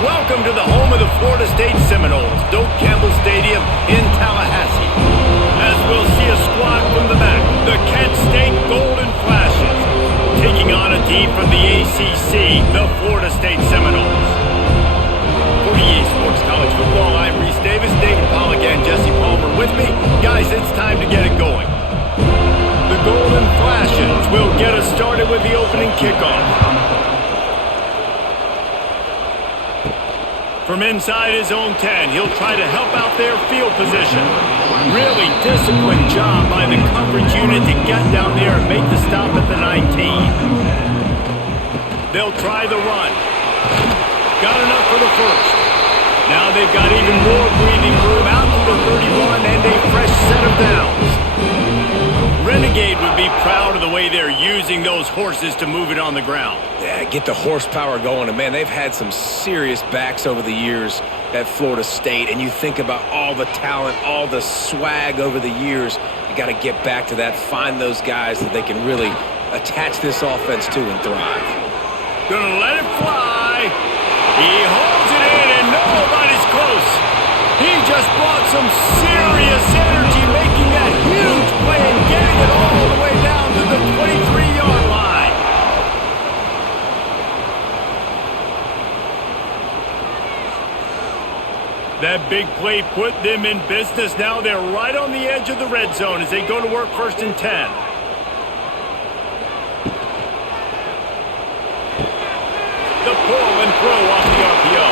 Welcome to the home of the Florida State Seminoles, Doak Campbell Stadium in Tallahassee. As we'll see a squad from the back, the Kent State Golden Flashes, taking on a team from the ACC, the Florida State Seminoles. For EA Sports College Football, I'm Reese Davis, David Pollack, and Jesse Palmer with me. Guys, it's time to get it going. The Golden Flashes will get us started with the opening kickoff. From inside his own 10, he'll try to help out their field position. Really disciplined job by the coverage unit to get down there and make the stop at the 19. They'll try the run. Got enough for the first. Now they've got even more breathing room out to the 31 and a fresh set of downs. Renegade would be proud of the way they're using those horses to move it on the ground. Yeah, get the horsepower going. And, man, they've had some serious backs over the years at Florida State. And you think about all the talent, all the swag over the years. You got to get back to that, find those guys that they can really attach this offense to and thrive. Gonna let it fly. He holds it in, and nobody's close. He just brought some serious energy, making that huge play and getting it all the way down to the 23-yard line. That big play put them in business. Now they're right on the edge of the red zone as they go to work 1st and 10. The pull and throw off the RPO.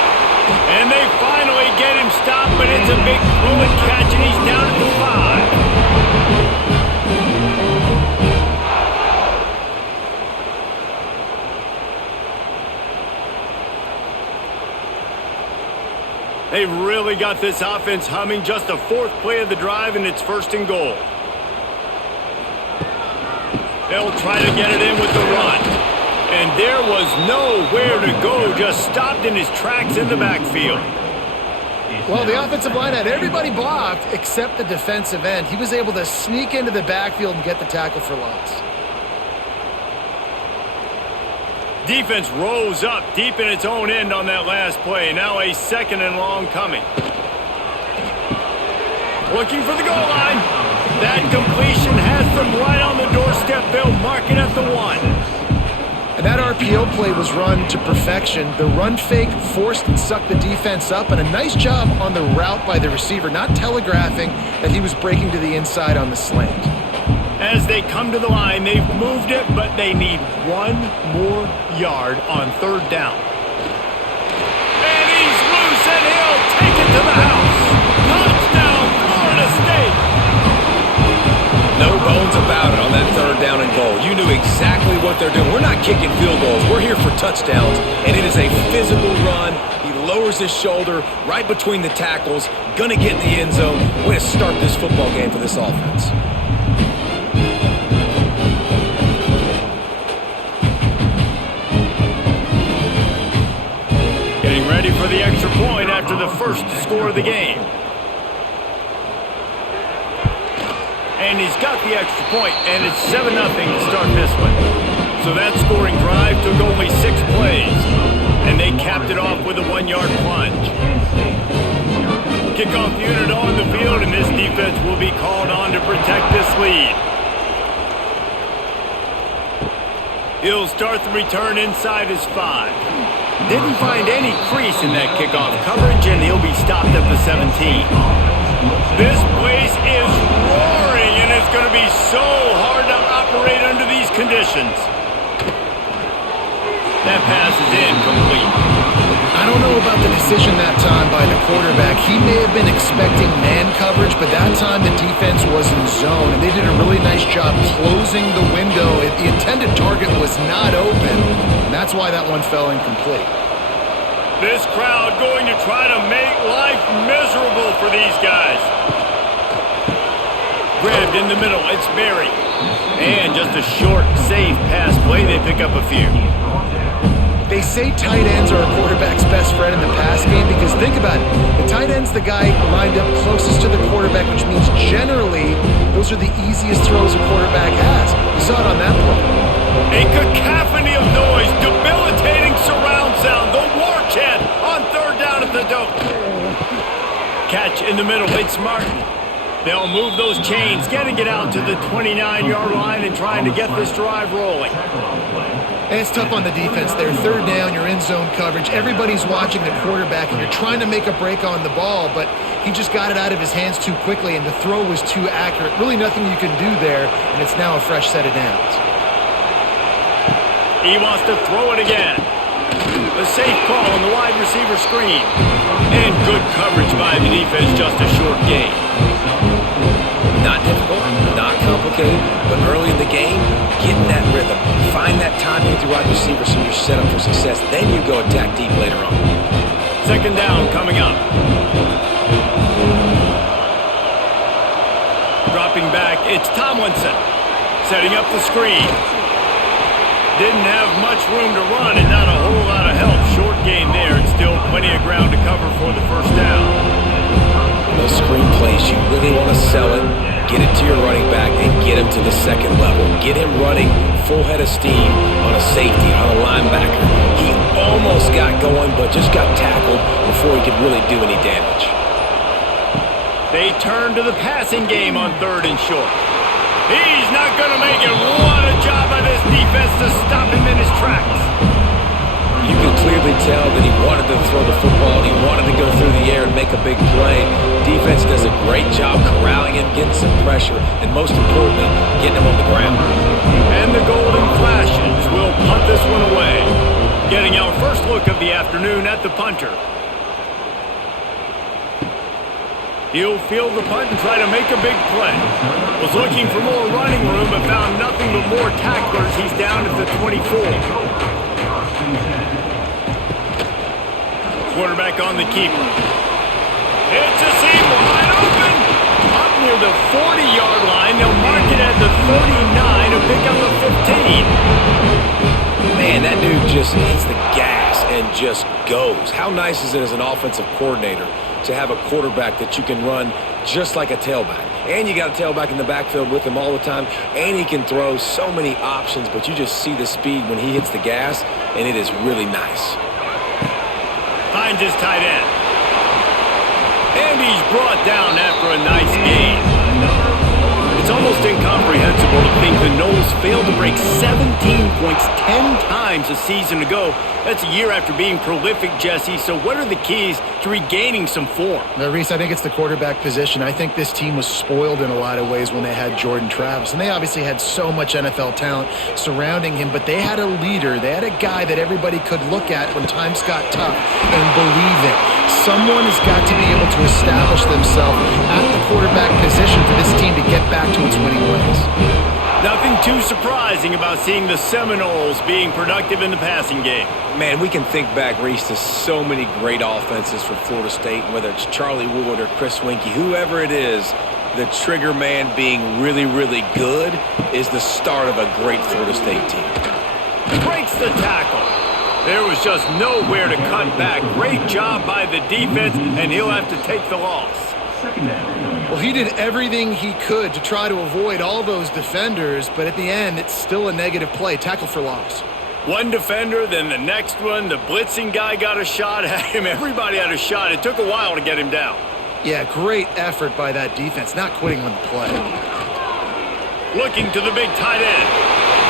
And they finally get him stopped, but it's a big throw and catch, and he's down at the 5. They've really got this offense humming. Just the 4th play of the drive, and it's 1st and goal. They'll try to get it in with the run. And there was nowhere to go, just stopped in his tracks in the backfield. Well, the offensive line had everybody blocked except the defensive end. He was able to sneak into the backfield and get the tackle for loss. Defense rose up deep in its own end on that last play. Now a 2nd and long coming. Looking for the goal line. That completion has them right on the doorstep. They'll mark it at the 1. And that RPO play was run to perfection. The run fake forced and sucked the defense up, and a nice job on the route by the receiver, not telegraphing that he was breaking to the inside on the slant. As they come to the line, they've moved it, but they need one more yard on 3rd down. And he's loose, and he'll take it to the house. Touchdown, Florida State. No bones about it on that 3rd down and goal. You knew exactly what they're doing. We're not kicking field goals. We're here for touchdowns, and it is a physical run. He lowers his shoulder right between the tackles, gonna get in the end zone. Way to start this football game for this offense. Getting ready for the extra point after the first score of the game. And he's got the extra point, and it's 7-0 to start this one. So that scoring drive took only 6 plays, and they capped it off with a 1-yard plunge. Kickoff unit on the field, and this defense will be called on to protect this lead. He'll start the return inside his 5. Didn't find any crease in that kickoff coverage, and he'll be stopped at the 17. This place is roaring, and it's going to be so hard to operate under these conditions. That pass is incomplete. I don't know about the decision that time by the quarterback. He may have been expecting man coverage, but that time the defense was in zone, and they did a really nice job closing the window. The intended target was not open, and that's why that one fell incomplete. This crowd going to try to make life miserable for these guys. Grabbed in the middle, it's Berry. And just a short, safe pass play, they pick up a few. They say tight ends are a quarterback's best friend in the pass game because think about it. The tight end's the guy lined up closest to the quarterback, which means generally those are the easiest throws a quarterback has. You saw it on that play. A cacophony of noise, debilitating surround sound. The war chant on 3rd doke. Catch in the middle. It's Martin. They'll move those chains, getting it out to the 29-yard line and trying to get this drive rolling. And it's tough on the defense there. Third down, you're in zone coverage. Everybody's watching the quarterback, and you're trying to make a break on the ball, but he just got it out of his hands too quickly, and the throw was too accurate. Really nothing you can do there, and it's now a fresh set of downs. He wants to throw it again. The safe call on the wide receiver screen. And good coverage by the defense, just a short gain. Not difficult, not complicated, but early in the game, get in that rhythm. Find that timing with your wide receiver so you're set up for success. Then you go attack deep later on. Second down coming up. Dropping back, it's Tomlinson. Setting up the screen. Didn't have much room to run and not a whole lot of help. Short gain there and still plenty of ground to cover for the first down. Those screen plays, you really want to sell it, get it to your running back, and get him to the second level. Get him running full head of steam on a safety, on a linebacker. He almost got going, but just got tackled before he could really do any damage. They turn to the passing game on third and short. He's not going to make it. What a job by this defense to stop him in his tracks. You can clearly tell that he wanted to throw the football, and he wanted to go through the air and make a big play. Defense does a great job corralling him, getting some pressure, and most importantly, getting him on the ground. And the Golden Flashes will punt this one away. Getting our first look of the afternoon at the punter. He'll field the punt and try to make a big play. Was looking for more running room but found nothing but more tacklers. He's down at the 24. Quarterback on the keeper. It's a seam wide open. Up near the 40-yard line. They'll mark it at the 39 to pick up the 15. Man, that dude just hits the gas and just goes. How nice is it as an offensive coordinator to have a quarterback that you can run just like a tailback? And you got a tailback in the backfield with him all the time, and he can throw so many options, but you just see the speed when he hits the gas, and it is really nice. Finds his tight end. And he's brought down after a nice gain. It's almost incomprehensible to think the Noles failed to break 17 points 10 times a season ago. That's a year after being prolific, Jesse. So what are the keys to regaining some form? Reese, I think it's the quarterback position. I think this team was spoiled in a lot of ways when they had Jordan Travis. And they obviously had so much NFL talent surrounding him, but they had a leader. They had a guy that everybody could look at when times got tough and believe it. Someone has got to be able to establish themselves at the quarterback position for this team to get back to its winning ways. Nothing too surprising about seeing the Seminoles being productive in the passing game. Man, we can think back, Reese, to so many great offenses for Florida State, whether it's Charlie Wood or Chris Winkie, whoever it is, the trigger man being really, really good is the start of a great Florida State team. Breaks the tackle. There was just nowhere to cut back. Great job by the defense, and he'll have to take the loss. Well, he did everything he could to try to avoid all those defenders, but at the end, it's still a negative play. Tackle for loss. One defender, then the next one. The blitzing guy got a shot at him. Everybody had a shot. It took a while to get him down. Yeah, great effort by that defense, not quitting on the play. Looking to the big tight end.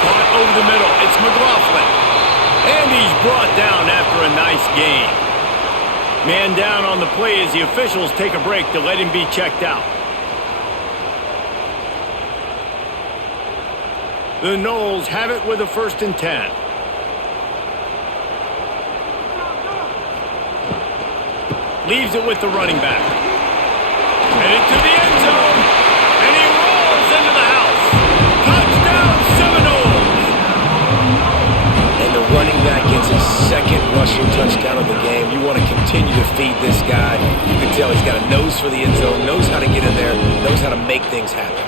Caught over the middle. It's McLaughlin. And he's brought down after a nice gain. Man down on the play as the officials take a break to let him be checked out. The Noles have it with a 1st and 10. Leaves it with the running back. Headed to the end zone. And he rolls into the house. Touchdown, Seminoles! And the running back gets his second rushing touchdown of the game. You want to continue to feed this guy. You can tell he's got a nose for the end zone, knows how to get in there, knows how to make things happen.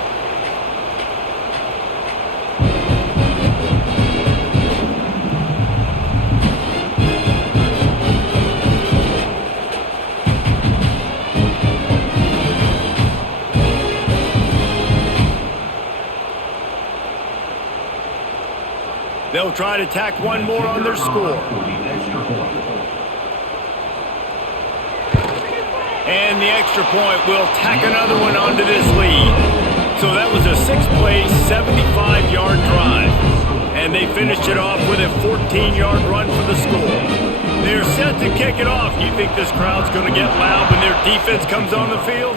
They'll try to tack one more on their score. And the extra point will tack another one onto this lead. So that was a 6-play, 75-yard drive. And they finished it off with a 14-yard run for the score. They're set to kick it off. You think this crowd's going to get loud when their defense comes on the field?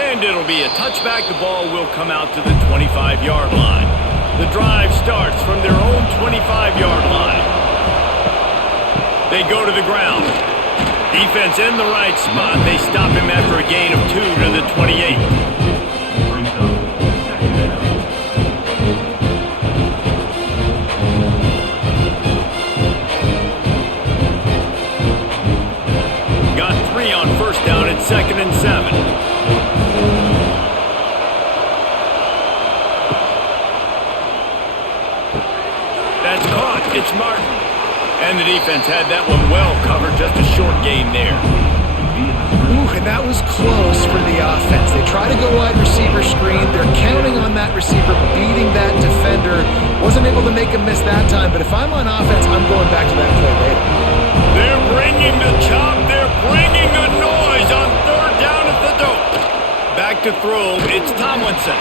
And it'll be a touchback. The ball will come out to the 25-yard line. The drive starts from their own 25-yard line. They go to the ground. Defense in the right spot. They stop him after a gain of 2 to the 28. Got 3 on first down at 2nd and 7. That's caught. It's Martin. And the defense had that one well covered, just a short gain there. Ooh, and that was close for the offense. They try to go wide receiver screen. They're counting on that receiver beating that defender. Wasn't able to make him miss that time, but if I'm on offense, I'm going back to that play later. They're bringing the chop. They're bringing the noise on 3rd down at the dope. Back to throw. It's Tomlinson.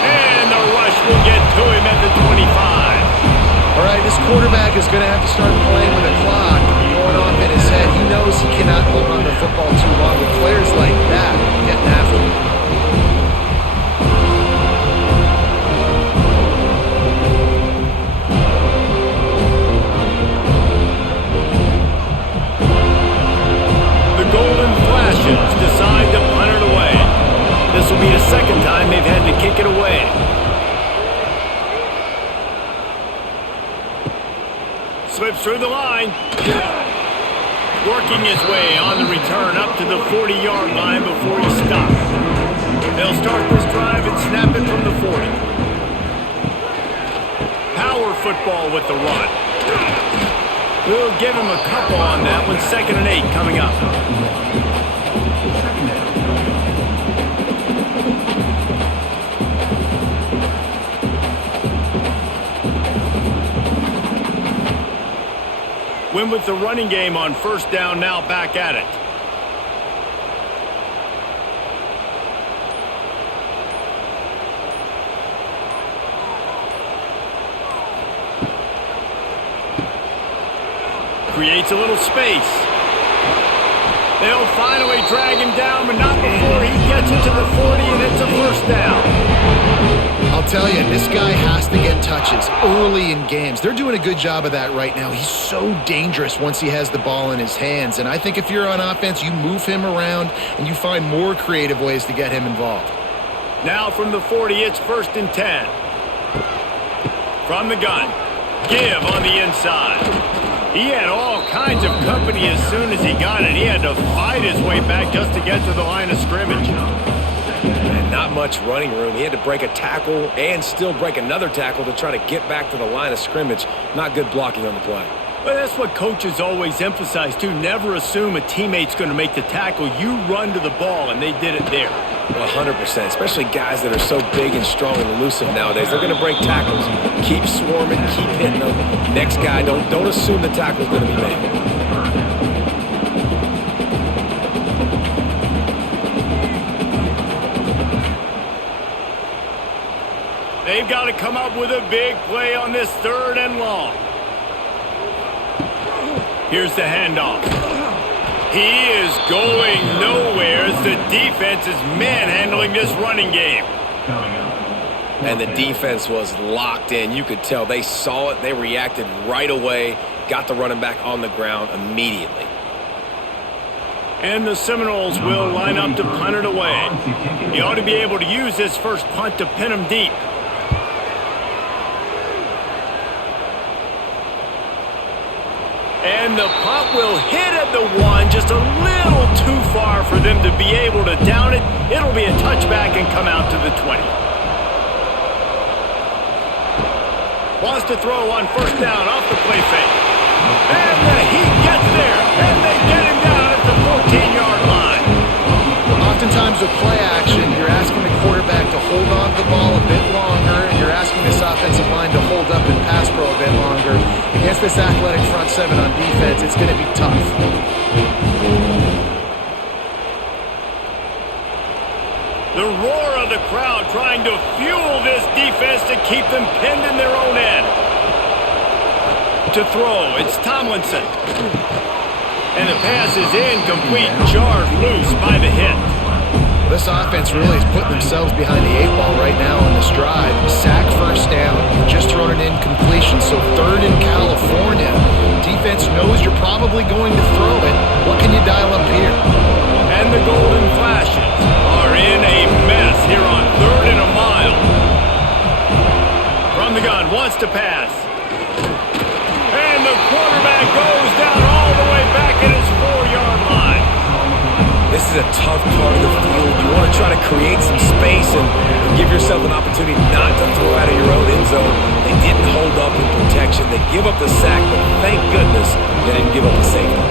And the rush will get to him at the 25. All right, this quarterback is going to have to start playing with a clock going off in his head. He knows he cannot hold on to the football too long with players like that getting after him. The Golden Flashes decide to punt it away. This will be the 2nd time they've had to kick it away. Slips through the line. Working his way on the return up to the 40-yard line before he stops. They'll start this drive and snap it from the 40. Power football with the run. We'll give him a couple on that one. 2nd and 8 coming up. Win with the running game on 1st down, now back at it. Creates a little space. They'll finally drag him down, but not before he gets it to the 40, and it's a 1st down. I'll tell you, this guy has to get touches early in games. They're doing a good job of that right now. He's so dangerous once he has the ball in his hands. And I think if you're on offense, you move him around and you find more creative ways to get him involved. Now from the 40, it's 1st and 10. From the gun. Give on the inside. He had all kinds of company as soon as he got it. He had to fight his way back just to get to the line of scrimmage. And not much running room. He had to break a tackle and still break another tackle to try to get back to the line of scrimmage. Not good blocking on the play. But that's what coaches always emphasize, too. Never assume a teammate's going to make the tackle. You run to the ball, and they did it there. 100%, especially guys that are so big and strong and elusive nowadays. They're going to break tackles. Keep swarming, keep hitting them. Next guy, don't assume the tackle's going to be made. They've got to come up with a big play on this 3rd and long. Here's the handoff. He is going nowhere as the defense is manhandling this running game. And the defense was locked in. You could tell they saw it. They reacted right away. Got the running back on the ground immediately. And the Seminoles will line up to punt it away. He ought to be able to use this first punt to pin him deep. And the punt will hit at the 1, just a little too far for them to be able to down it. It'll be a touchback and come out to the 20. Wants to throw on 1st down off the play fake. And he gets there, and they get him down at the 14-yard line. Oftentimes with play action, you're asking the quarterback to hold on to the ball a bit longer, and you're asking this offensive line to hold up and pass pro a bit longer. Against this athletic front seven on defense, it's going to be tough. The roar of the crowd trying to fuel this defense to keep them pinned in their own end. To throw, it's Tomlinson. And the pass is incomplete, jarred loose by the hit. This offense really is putting themselves behind the 8 ball right now on this drive. Sack first down, just thrown an incompletion, so 3rd in California. Defense knows you're probably going to throw it. What can you dial up here? And the Golden Flashes are in a mess here on 3rd and a mile. From the gun, wants to pass. And the quarterback goes down all the way back at his 4-yard line. This is a tough part of the field. You want to try to create some space and give yourself an opportunity not to throw out of your own end zone. They didn't hold up in protection. They give up the sack, but thank goodness they didn't give up the safety.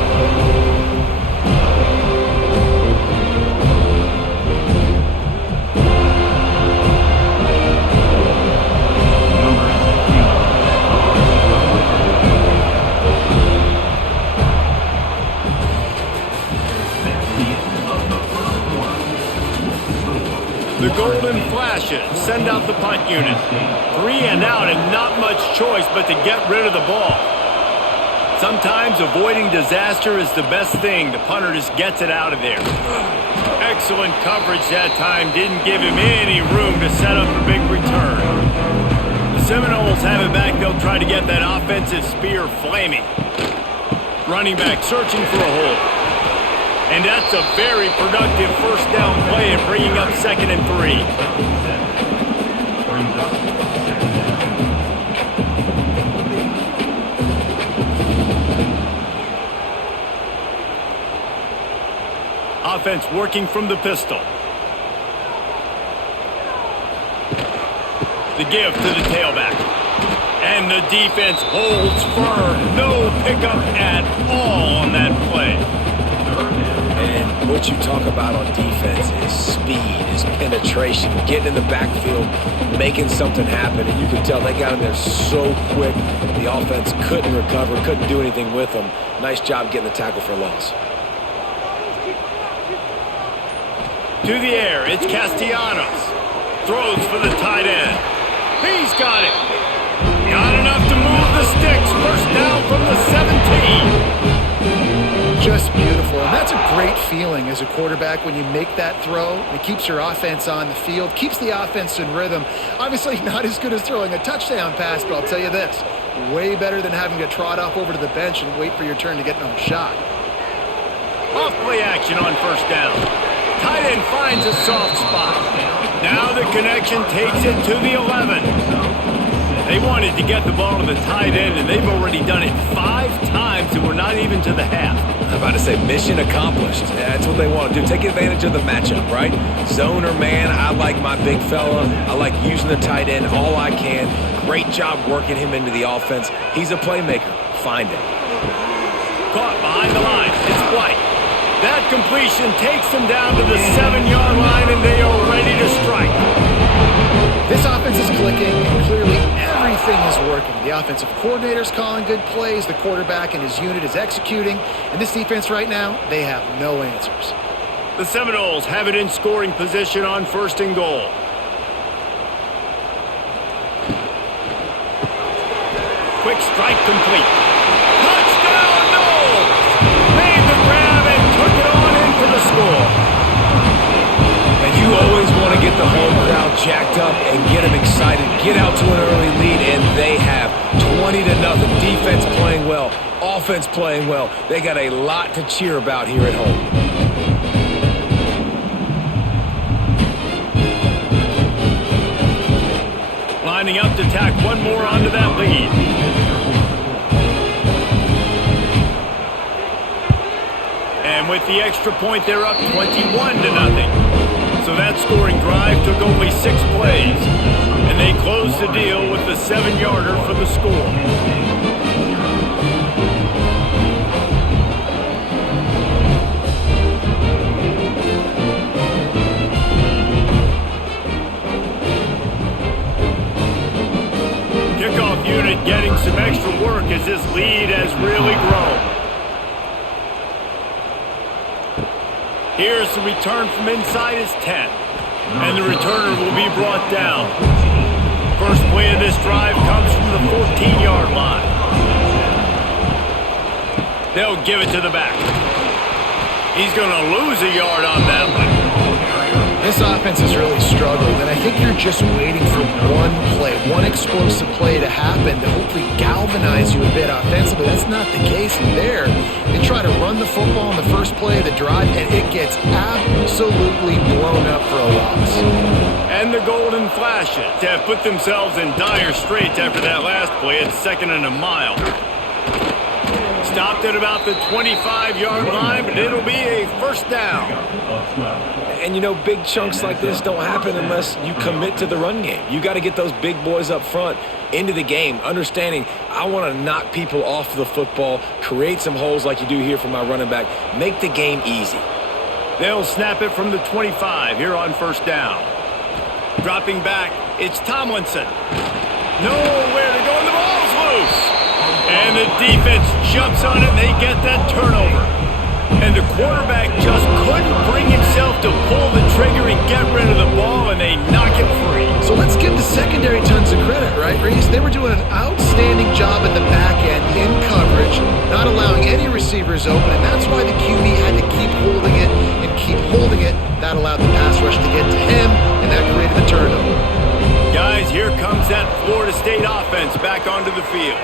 The Golden Flashes send out the punt unit. 3 and out and not much choice but to get rid of the ball. Sometimes avoiding disaster is the best thing. The punter just gets it out of there. Excellent coverage that time. Didn't give him any room to set up a big return. The Seminoles have it back. They'll try to get that offensive spear flaming. Running back searching for a hole. And that's a very productive first down play and bringing up 2nd and 3. Offense working from the pistol. The give to the tailback. And the defense holds firm. No pickup at all on that play. And what you talk about on defense is speed, is penetration, getting in the backfield, making something happen. And you can tell they got in there so quick. The offense couldn't recover, couldn't do anything with them. Nice job getting the tackle for loss. To the air, it's Castellanos. Throws for the tight end. He's got it. Got enough to move the sticks. First down from the 17. Just beautiful, and that's a great feeling as a quarterback when you make that throw. It keeps your offense on the field, keeps the offense in rhythm. Obviously not as good as throwing a touchdown pass, but I'll tell you this, way better than having to trot off over to the bench and wait for your turn to get another shot. Off play action on first down. Tight end finds a soft spot. Now the connection takes it to the 11. They wanted to get the ball to the tight end, and they've already done it 5 times, and we're not even to the half. I'm about to say mission accomplished. That's what they want to do. Take advantage of the matchup, right? Zone or man, I like my big fella. I like using the tight end all I can. Great job working him into the offense. He's a playmaker. Find him. Caught behind the line. It's White. That completion takes them down to the 7-yard line, and they are ready to strike. This offense is clicking, and clearly everything is working. The offensive coordinator's calling good plays, the quarterback and his unit is executing, and this defense right now, they have no answers. The Seminoles have it in scoring position on 1st and goal. Quick strike complete. Touchdown, Noles! Made the grab and took it on in for the score. And you always want to get the home crowd jacked up and get them excited. Get out to an early lead, and they have 20-0. Defense playing well, offense playing well. They got a lot to cheer about here at home. Lining up to tack one more onto that lead. And with the extra point, they're up 21-0. So that scoring drive took only 6 plays, and they closed the deal with the 7-yarder for the score. Kickoff unit getting some extra work as this lead really grown. Here's the return from inside his 10. And the returner will be brought down. First play of this drive comes from the 14-yard line. They'll give it to the back. He's going to lose a yard on that one. This offense has really struggled, and I think you're just waiting for one play, one explosive play to happen to hopefully galvanize you a bit offensively. That's not the case there. They try to run the football in the first play of the drive, and it gets absolutely blown up for a loss. And the Golden Flashes have put themselves in dire straits after that last play. It's 2nd and a mile. Stopped at about the 25-yard line, but it'll be a first down. And, you know, big chunks like this don't happen unless you commit to the run game. You got to get those big boys up front into the game, understanding I want to knock people off the football, create some holes like you do here for my running back, make the game easy. They'll snap it from the 25 here on first down. Dropping back, it's Tomlinson. Nowhere to go, and the ball's loose. And the defense jumps on it, and they get that turnover. And the quarterback just couldn't bring himself to pull the trigger and get rid of the ball, and they knock it free. So let's give the secondary tons of credit, right, Reese? They were doing an outstanding job at the back end in coverage, not allowing any receivers open, and that's why the QB had to keep holding it and keep holding it. That allowed the pass rush to get to him, and that created the turnover. Guys, here comes that Florida State offense back onto the field.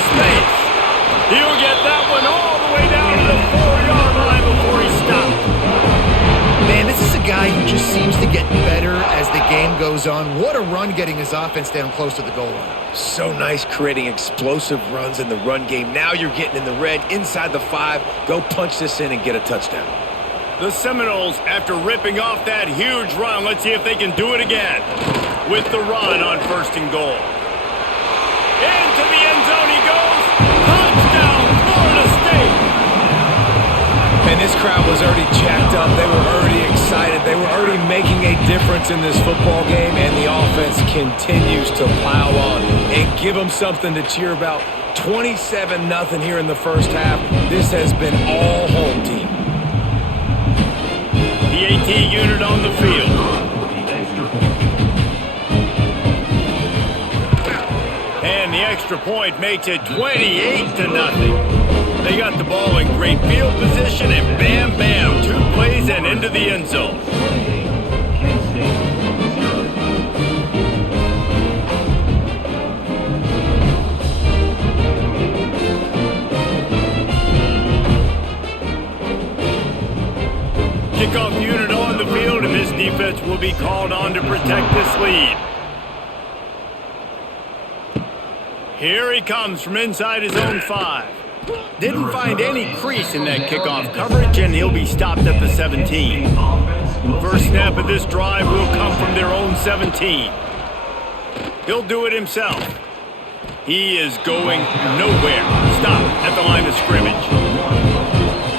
Space. He'll get that one all the way down to the 4-yard line before he stopped. Man, this is a guy who just seems to get better as the game goes on. What a run getting his offense down close to the goal line. So nice creating explosive runs in the run game. Now you're getting in the red, inside the 5. Go punch this in and get a touchdown. The Seminoles, after ripping off that huge run, let's see if they can do it again with the run on 1st and goal. Into the end zone he goes. Touchdown, Florida State. And this crowd was already jacked up. They were already excited. They were already making a difference in this football game, and the offense continues to plow on and give them something to cheer about. 27-0 here in the first half. This has been all home team. The AT unit on the field. And the extra point makes it 28-0. They got the ball in great field position, and bam, bam, 2 plays and into the end zone. Kickoff unit on the field, and this defense will be called on to protect this lead. Here he comes from inside his own 5. Didn't find any crease in that kickoff coverage, and he'll be stopped at the 17. First snap of this drive will come from their own 17. He'll do it himself. He is going nowhere. Stop at the line of scrimmage.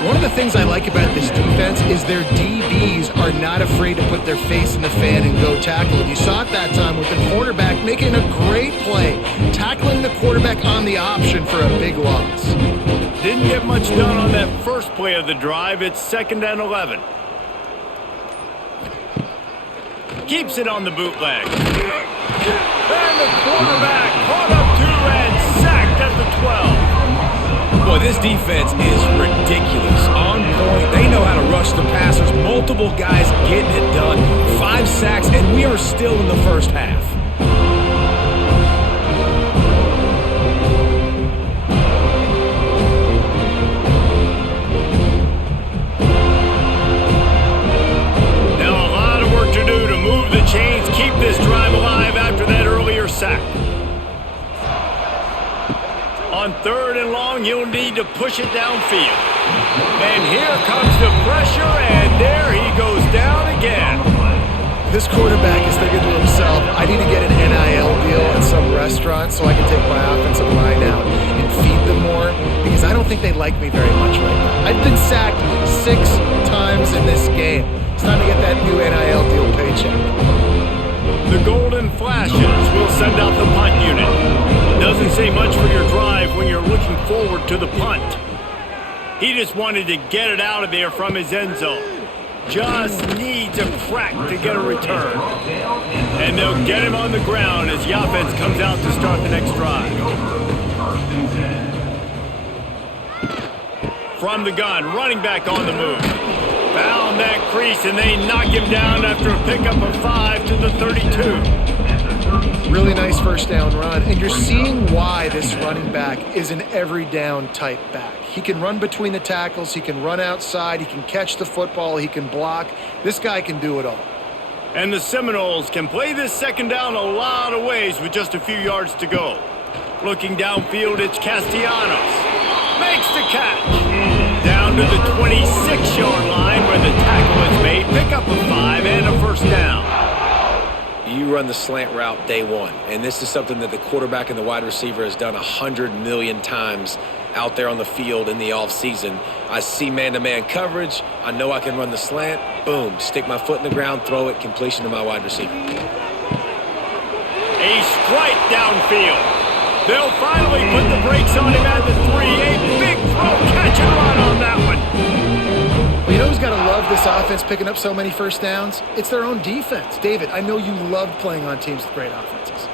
One of the things I like about this defense is their DBs are not afraid to put their face in the fan and go tackle it. You saw it that time with the quarterback making a great play, tackling the quarterback on the option for a big loss. Didn't get much done on that first play of the drive. It's 2nd and 11. Keeps it on the bootleg. And the quarterback caught up to and sacked at the 12. Boy, this defense is ridiculous. On point. They know how to rush the passers. Multiple guys getting it done. 5 sacks, and we are still in the first half. Now a lot of work to do to move the chains, keep this drive alive after that earlier sack. On 3rd and long, you'll need to push it downfield. And here comes the pressure, and there he goes down again. This quarterback is thinking to himself, I need to get an NIL deal at some restaurant so I can take my offensive line out and feed them more, because I don't think they like me very much right now. I've been sacked 6 times in this game. It's time to get that new NIL deal paycheck. The Golden Flashes will send out the punt unit. Doesn't say much for your drive when you're looking forward to the punt. He just wanted to get it out of there from his end zone. Just needs a crack to get a return. And they'll get him on the ground as the offense comes out to start the next drive. From the gun, running back on the move. Found that crease, and they knock him down after a pickup of 5 to the 32. Really nice first down run, and you're seeing why this running back is an every down type back. He can run between the tackles, he can run outside, he can catch the football, he can block. This guy can do it all. And the Seminoles can play this second down a lot of ways with just a few yards to go. Looking downfield, it's Castellanos. Makes the catch. Down to the 26-yard line where the tackle is made. Pick up a 5 and a first down. You run the slant route day one, and this is something that the quarterback and the wide receiver has done 100 million times out there on the field in the offseason. I see man-to-man coverage. I know I can run the slant. Boom, stick my foot in the ground, throw it, completion to my wide receiver. A strike downfield. They'll finally put the brakes on him at the 3. A big throw, catch and run on that one. Well, you know who's got to love this offense picking up so many first downs? It's their own defense. David, I know you loved playing on teams with great offenses.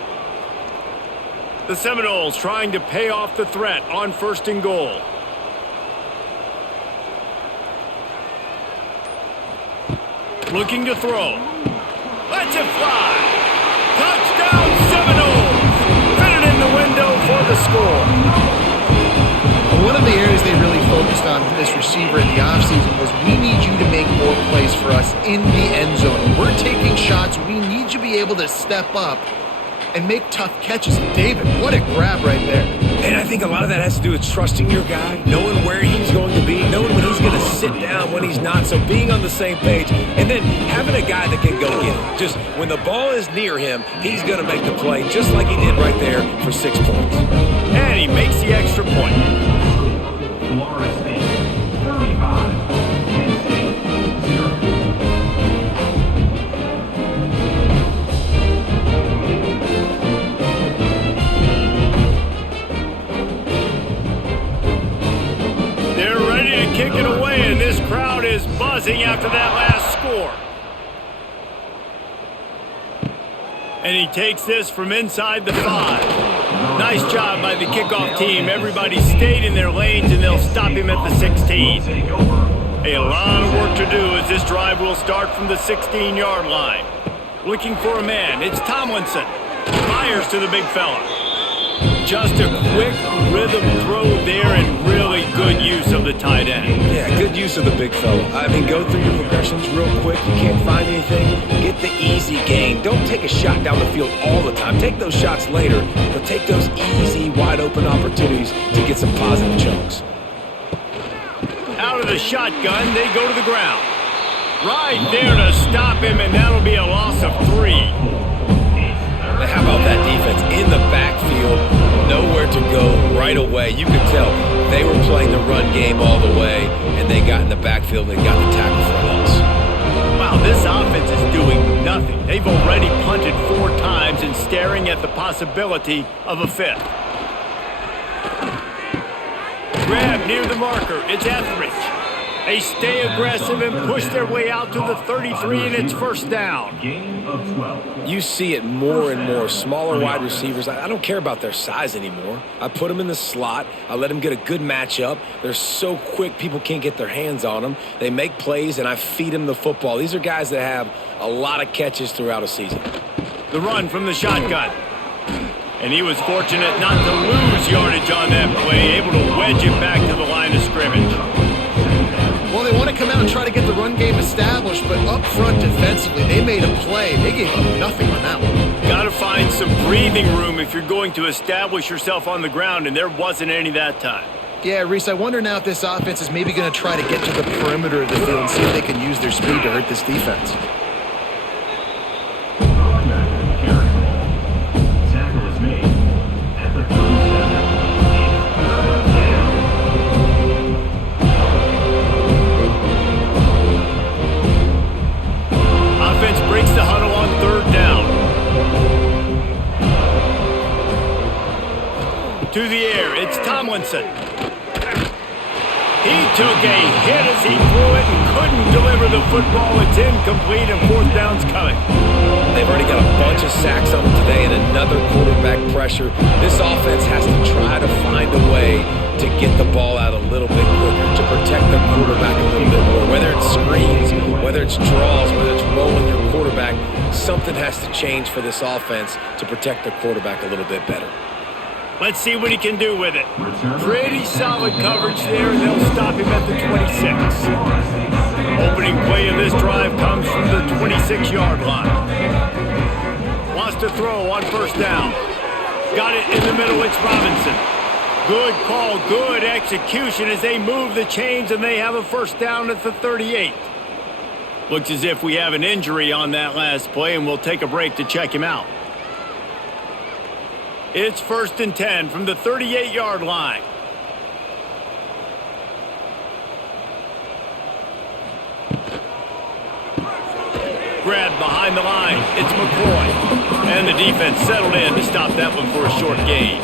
The Seminoles trying to pay off the threat on 1st and goal. Looking to throw. Lets it fly. Touchdown Seminoles. Fit it in the window for the score. One of the areas they really focused on with this receiver in the offseason was we need you to make more plays for us in the end zone. We're taking shots. We need you to be able to step up and make tough catches. David, what a grab right there. And I think a lot of that has to do with trusting your guy, knowing where he's going to be, knowing when he's going to sit down, when he's not. So being on the same page, and then having a guy that can go get it. Just when the ball is near him, he's going to make the play just like he did right there for 6 points. And he makes the extra point. Kick it away, and this crowd is buzzing after that last score. And he takes this from inside the 5. Nice job by the kickoff team. Everybody stayed in their lanes, and they'll stop him at the 16. A lot of work to do as this drive will start from the 16-yard line. Looking for a man. It's Tomlinson. Fires to the big fella. Just a quick rhythm throw there and really good use of the tight end. Yeah, good use of the big fella. I mean, go through your progressions real quick. You can't find anything. Get the easy gain. Don't take a shot down the field all the time. Take those shots later, but take those easy, wide-open opportunities to get some positive chunks. Out of the shotgun, they go to the ground. Right there to stop him, and that'll be a loss of 3. How about that defense in the backfield? Nowhere to go right away. You could tell they were playing the run game all the way, and they got in the backfield and got the tackle for a loss. Wow, this offense is doing nothing. They've already punted 4 times and staring at the possibility of a 5th. Grab near the marker. It's Etheridge. They stay aggressive and push their way out to the 33, and it's first down. You see it more and more. Smaller wide receivers, I don't care about their size anymore. I put them in the slot. I let them get a good matchup. They're so quick, people can't get their hands on them. They make plays, and I feed them the football. These are guys that have a lot of catches throughout a season. The run from the shotgun. And he was fortunate not to lose yardage on that play, able to wedge it back to the line of scrimmage. Well, they want to come out and try to get the run game established, but up front defensively, they made a play. They gave up nothing on that one. Got to find some breathing room if you're going to establish yourself on the ground, and there wasn't any that time. Yeah, Reese, I wonder now if this offense is maybe going to try to get to the perimeter of the field and see if they can use their speed to hurt this defense. Offense breaks the huddle on 3rd down. through the air. It's Tomlinson. He took a hit as he threw it and couldn't deliver the football. It's incomplete and fourth down's coming. They've already got a bunch of sacks on them today and another quarterback pressure. This offense has to try to find a way to get the ball out a little bit quicker, to protect their quarterback a little bit more. Whether it's screens, whether it's draws, whether it's rolling your quarterback, something has to change for this offense to protect their quarterback a little bit better. Let's see what he can do with it. Pretty solid coverage there, and they'll stop him at the 26. Opening play of this drive comes from the 26-yard line. Wants to throw on first down. Got it in the middle, it's Robinson. Good call, good execution as they move the chains, and they have a first down at the 38. Looks as if we have an injury on that last play, and we'll take a break to check him out. It's 1st and 10 from the 38-yard line. Grabbed behind the line. It's McCoy. And the defense settled in to stop that one for a short gain.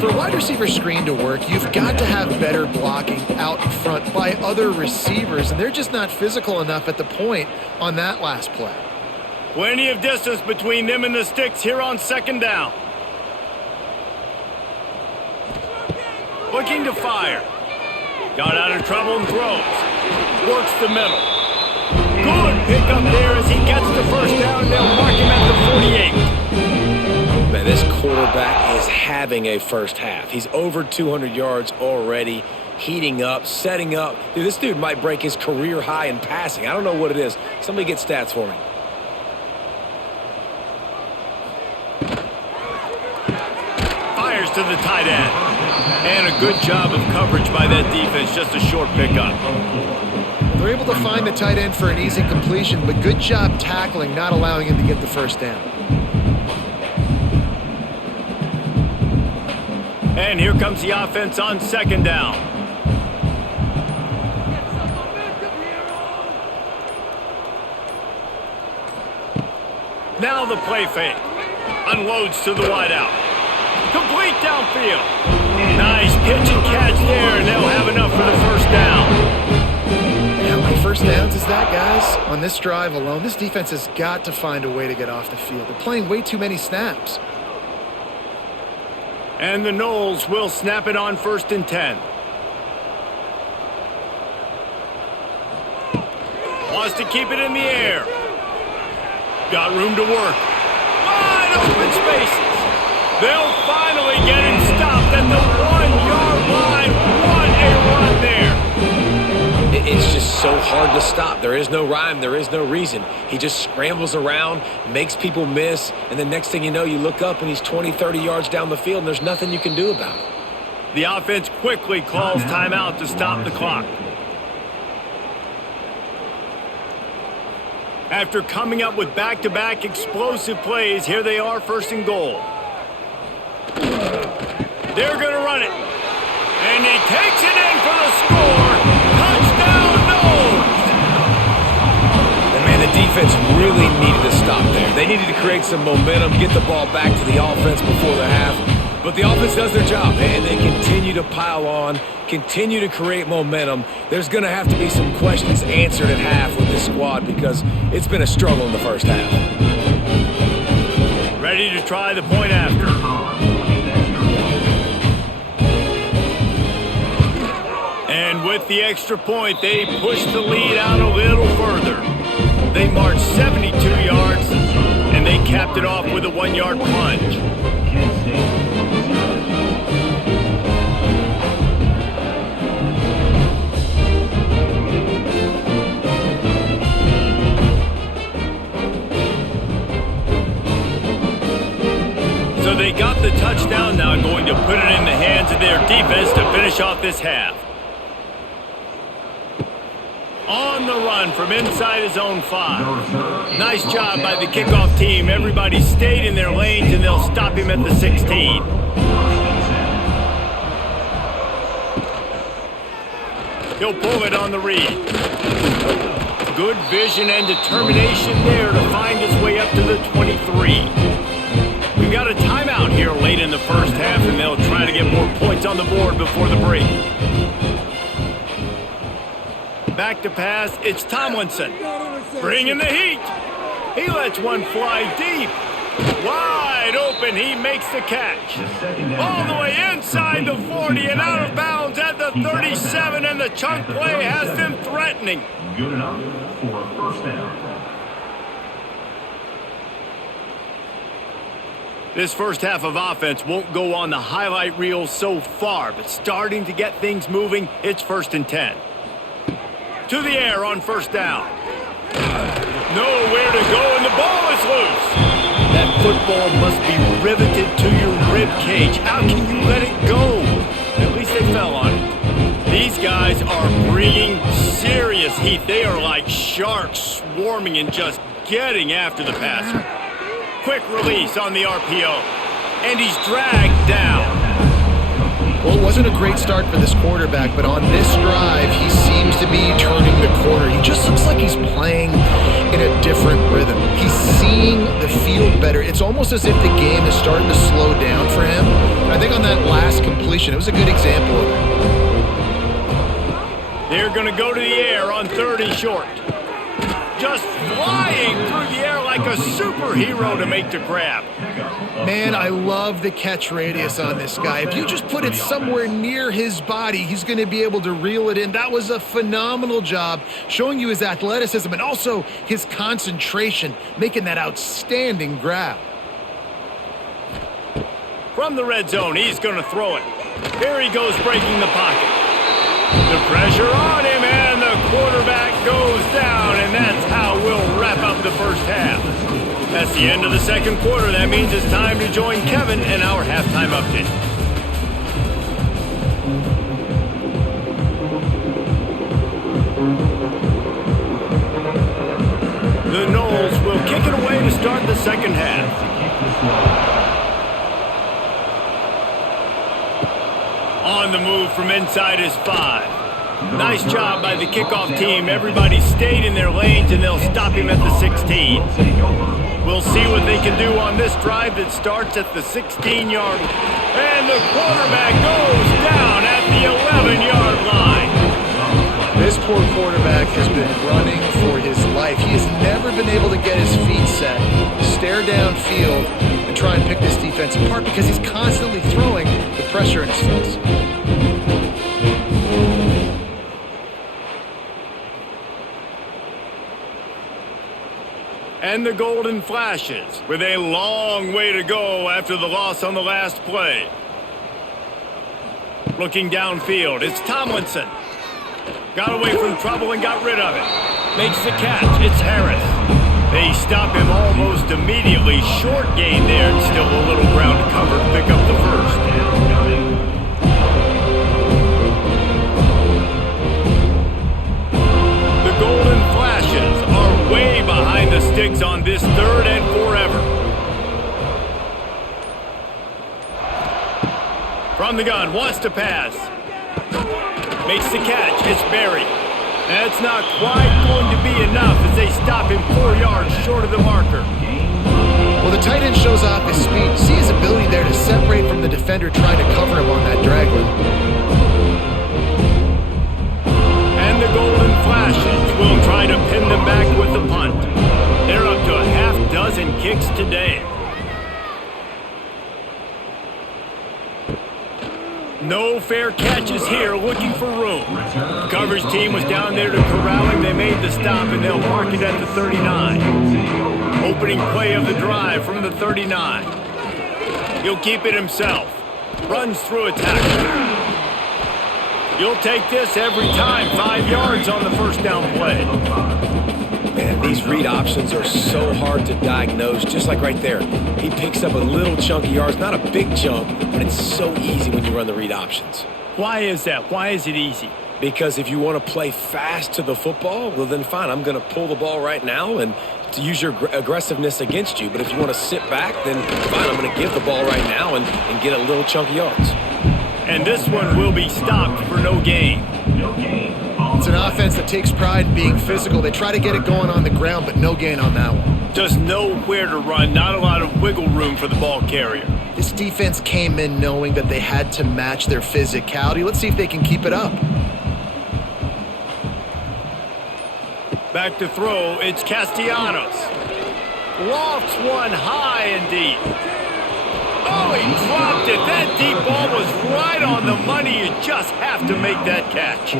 For a wide receiver screen to work, you've got to have better blocking out in front by other receivers, and they're just not physical enough at the point on that last play. Plenty of distance between them and the sticks here on second down. Looking to fire. Got out of trouble and throws. Works the middle. Good pickup there as he gets the first down. They'll mark him at the 48. Man, this quarterback is having a first half. He's over 200 yards already, heating up, setting up. Dude, this dude might break his career high in passing. I don't know what it is. Somebody get stats for me. Fires to the tight end. And a good job of coverage by that defense, just a short pickup. They're able to find the tight end for an easy completion, but good job tackling, not allowing him to get the first down. And here comes the offense on second down. Now the play fake. Unloads to the wideout. Complete downfield. Nice pitch and catch there, and they'll have enough for the first down. How many first downs is that, guys? On this drive alone, this defense has got to find a way to get off the field. They're playing way too many snaps. And the Noles will snap it on 1st and 10. Wants to keep it in the air. Got room to work. Wide open spaces. They'll finally get him stopped at the 1-yard line. What a run there. It's just so hard to stop. There is no rhyme. There is no reason. He just scrambles around, makes people miss, and the next thing you know, you look up and he's 20, 30 yards down the field, and there's nothing you can do about it. The offense quickly calls timeout to stop the clock. After coming up with back-to-back explosive plays, here they are, 1st and goal. They're going to run it. And he takes it in for the score. Touchdown, Noles! And man, the defense really needed to stop there. They needed to create some momentum, get the ball back to the offense before the half. But the offense does their job, and they continue to pile on, continue to create momentum. There's going to have to be some questions answered at half with this squad because it's been a struggle in the first half. Ready to try the point after. And with the extra point, they push the lead out a little further. They marched 72 yards, and they capped it off with a 1-yard plunge. So they got the touchdown, now going to put it in the hands of their defense to finish off this half. On the run from inside his own 5. Nice job by the kickoff team. Everybody stayed in their lanes, and they'll stop him at the 16. He'll pull it on the read. Good vision and determination there to find his way up to the 23. We got a timeout here late in the first half, and they'll try to get more points on the board before the break. Back to pass, it's Tomlinson. Bringing the heat. He lets one fly deep. Wide open, he makes the catch. All the way inside the 40 and out of bounds at the 37, and the chunk play has them threatening. Good enough for a first down. This first half of offense won't go on the highlight reel so far, but starting to get things moving, it's 1st and 10. To the air on first down. Nowhere to go, and the ball is loose. That football must be riveted to your rib cage. How can you let it go? At least they fell on it. These guys are bringing serious heat. They are like sharks swarming and just getting after the passer. Quick release on the RPO. And he's dragged down. Well, it wasn't a great start for this quarterback, but on this drive, he seems to be turning the corner. He just looks like he's playing in a different rhythm. He's seeing the field better. It's almost as if the game is starting to slow down for him. I think on that last completion, it was a good example of that. They're going to go to the air on 30 short. Just flying through the air like a superhero to make the grab. Man, I love the catch radius on this guy. If you just put it somewhere near his body, he's going to be able to reel it in. That was a phenomenal job, showing you his athleticism and also his concentration, making that outstanding grab. From the red zone, he's going to throw it. Here he goes, breaking the pocket. The pressure on him, and the quarterback goes down, and that's how we'll wrap up the first half. That's the end of the second quarter. That means it's time to join Kevin in our halftime update. The Noles will kick it away to start the second half. On the move from inside his 5. Nice job by the kickoff team. Everybody stayed in their lanes, and they'll stop him at the 16. We'll see what they can do on this drive that starts at the 16-yard line. And the quarterback goes down at the 11-yard line. This poor quarterback has been running for his life. He has never been able to get his feet set, stare downfield, and try and pick this defense apart because he's constantly throwing the pressure in his face. And the Golden Flashes with a long way to go after the loss on the last play. Looking downfield, it's Tomlinson. Got away from trouble and got rid of it. Makes the catch, it's Harris. They stop him almost immediately. Short gain there, and still a little ground to cover to pick up the first. The Golden Flashes are way behind the sticks on this 3rd and forever. From the gun, wants to pass. Makes the catch, it's Berry. That's not quite going to be enough as they stop him 4 yards short of the marker. Well, the tight end shows off his speed. See his ability there to separate from the defender trying to cover him on that drag route. And the Golden Flashes will try to pin them back with the punt. They're up to a half dozen kicks today. No fair catches here, looking for room. The coverage team was down there to corral him. They made the stop, and they'll mark it at the 39. Opening play of the drive from the 39. He'll keep it himself. Runs through a tackle. You'll take this every time. 5 yards on the first down play. Man, these read options are so hard to diagnose, just like right there. He picks up a little chunk of yards, not a big chunk, but it's so easy when you run the read options. Why is that? Why is it easy? Because if you want to play fast to the football, well then fine, I'm going to pull the ball right now and to use your aggressiveness against you. But if you want to sit back, then fine, I'm going to give the ball right now and get a little chunk of yards. And this one will be stopped for no gain. It's an offense that takes pride in being physical. They try to get it going on the ground, but no gain on that one. Just nowhere to run, not a lot of wiggle room for the ball carrier. This defense came in knowing that they had to match their physicality. Let's see if they can keep it up. Back to throw, it's Castellanos. Lofts one high and deep. Oh, he dropped it. That deep ball was right on the money. You just have to make that catch.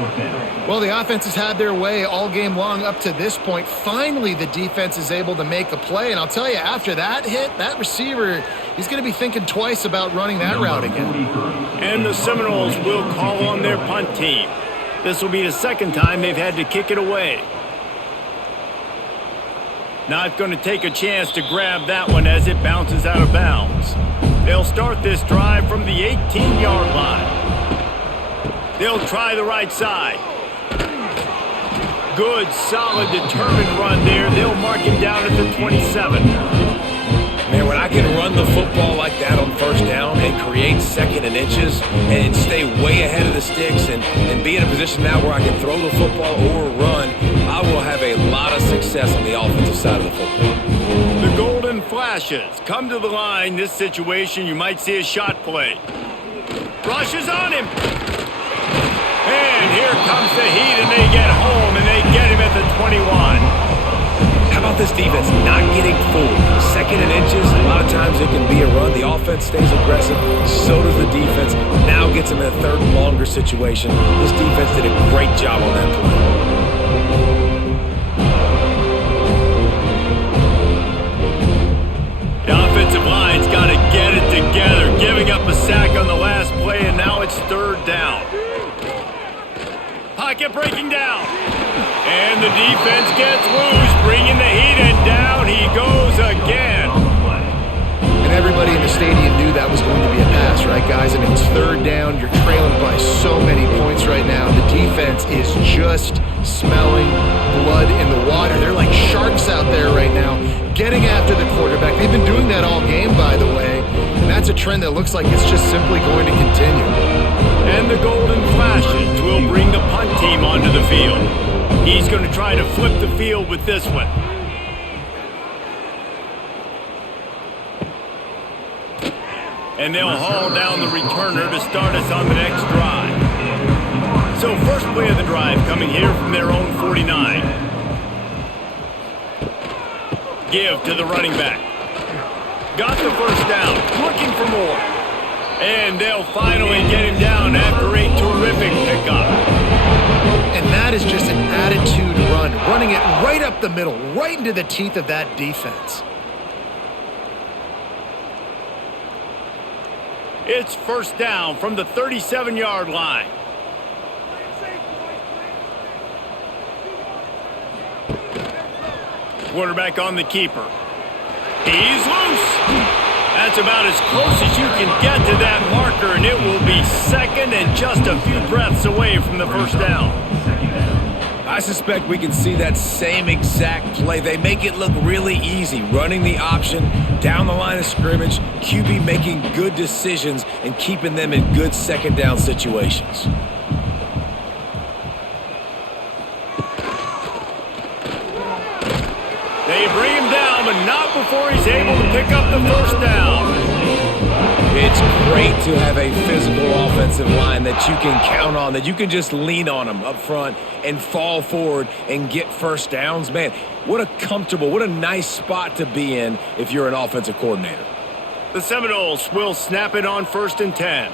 Well, the offense has had their way all game long up to this point. Finally, the defense is able to make a play. And I'll tell you, after that hit, that receiver, he's going to be thinking twice about running that route again. And the Seminoles will call on their punt team. This will be the second time they've had to kick it away. Not going to take a chance to grab that one as it bounces out of bounds. They'll start this drive from the 18-yard line. They'll try the right side. Good, solid, determined run there. They'll mark him down at the 27. Man, when I can run the football like that on first down and create second and inches and stay way ahead of the sticks and be in a position now where I can throw the football or run, I will have a lot of success on the offensive side of the football. The Golden Flashes come to the line. This situation, you might see a shot play. Rushes on him. And here comes the heat, and they get home, and they get him at the 21. How about this defense not getting fooled? Second and inches, a lot of times it can be a run. The offense stays aggressive, so does the defense. Now gets them in a third and longer situation. This defense did a great job on that play. The offensive line's got to get it together, giving up a sack on the last play, and now it's third down. Pocket breaking down. And the defense gets loose, bringing the heat, and down he goes again. And everybody in the stadium knew that was going to be a pass, right, guys? I mean, it's third down. You're trailing by so many points right now. The defense is just smelling blood in the water. They're like sharks out there right now, getting after the quarterback. They've been doing that all game, by the way, and that's a trend that looks like it's just simply going to continue. And the Golden Flashes will bring the punt team onto the field. He's going to try to flip the field with this one. And they'll haul down the returner to start us on the next drive. So first play of the drive coming here from their own 49. Give to the running back. Got the first down, looking for more. And they'll finally get him down after a terrific pickup. And that is just an attitude run, running it right up the middle, right into the teeth of that defense. It's first down from the 37-yard line. Quarterback on the keeper. He's loose. That's about as close as you can get to that marker, and it will be second and just a few breaths away from the first down. I suspect we can see that same exact play. They make it look really easy, running the option down the line of scrimmage, QB making good decisions and keeping them in good second down situations. They bring him down, but not before he's able to pick up the first down. It's great to have a physical offensive line that you can count on, that you can just lean on them up front and fall forward and get first downs. Man, what a nice spot to be in if you're an offensive coordinator. The Seminoles will snap it on 1st and 10.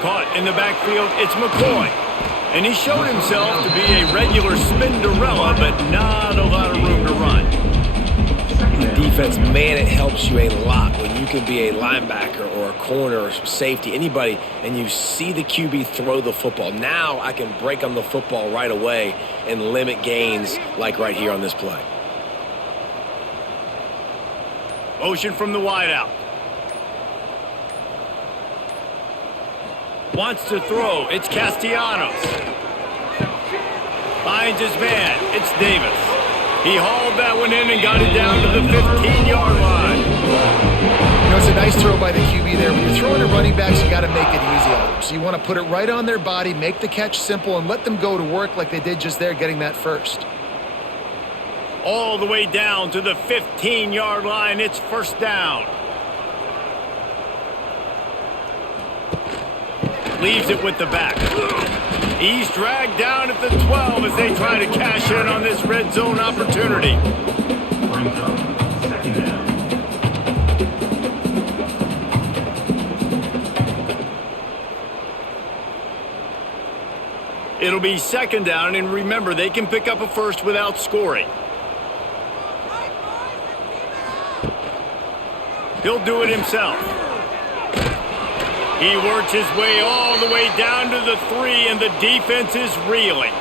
Caught in the backfield, it's McCoy. And he showed himself to be a regular Spinderella, but not a lot of room to run. Defense, man, it helps you a lot when you can be a linebacker or a corner or safety, anybody, and you see the QB throw the football. Now I can break on the football right away and limit gains like right here on this play. Motion from the wideout. Wants to throw. It's Castellanos. Finds his man. It's Davis. He hauled that one in and got it down to the 15-yard line. You know, it's a nice throw by the QB there. When you're throwing to running backs, you got to make it easy on them. So you want to put it right on their body, make the catch simple, and let them go to work like they did just there, getting that first. all the way down to the 15-yard line. It's first down. Leaves it with the back. He's dragged down at the 12 as they try to cash in on this red zone opportunity. Brings up second down. It'll be second down, and remember, they can pick up a first without scoring. He'll do it himself. He works his way all the way down to the 3, and the defense is reeling.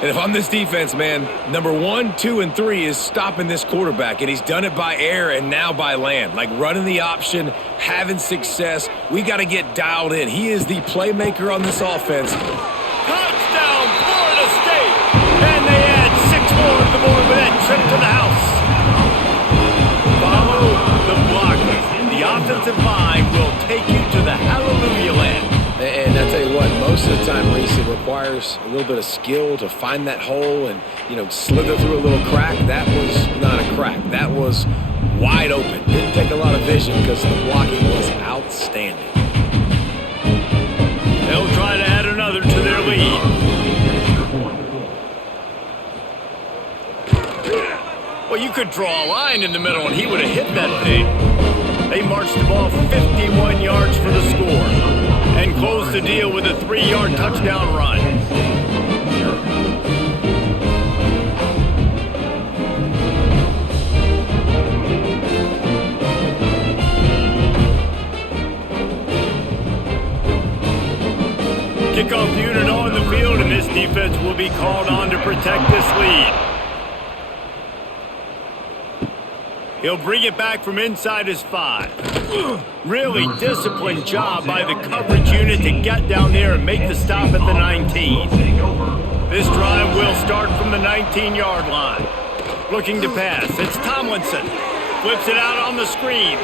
And if I'm this defense, man, number 1, 2, and 3 is stopping this quarterback, and he's done it by air and now by land. Like running the option, having success. We got to get dialed in. He is the playmaker on this offense. Touchdown, Florida State! And they add 6 more to the board with that trip to the house. Follow the blockers. The offensive line will take you to the hallelujah land. And I tell you what, most of the time, Reese, it requires a little bit of skill to find that hole and, slither through a little crack. That was not a crack. That was wide open. Didn't take a lot of vision because the blocking was outstanding. They'll try to add another to their lead. Well, you could draw a line in the middle and he would have hit that thing. They marched the ball 51 yards for the score and closed the deal with a 3-yard touchdown run. Kickoff unit on the field, and this defense will be called on to protect this lead. He'll bring it back from inside his 5. Really disciplined job by the coverage unit to get down there and make the stop at the 19. This drive will start from the 19-yard line. Looking to pass. It's Tomlinson. Flips it out on the screen.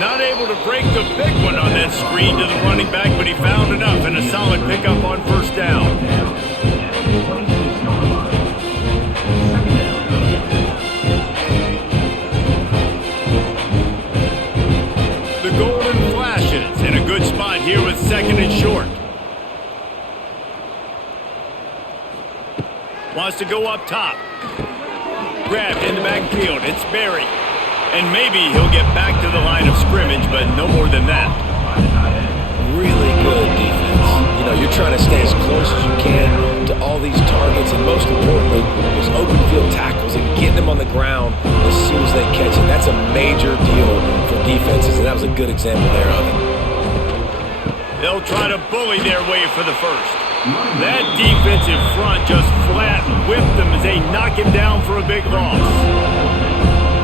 Not able to break the big one on that screen to the running back, but he found enough and a solid pickup on first down. The golden flashes in a good spot here with second and short. Wants to go up top. Grabbed in the backfield. It's Berry. And maybe he'll get back to the line of scrimmage, but no more than that. Really good defense. You're trying to stay as close as you can to all these targets, and most importantly, those open field tackles and getting them on the ground as soon as they catch it. That's a major deal for defenses, and that was a good example there of it. They'll try to bully their way for the first. That defensive front just flat whipped them as they knock him down for a big loss.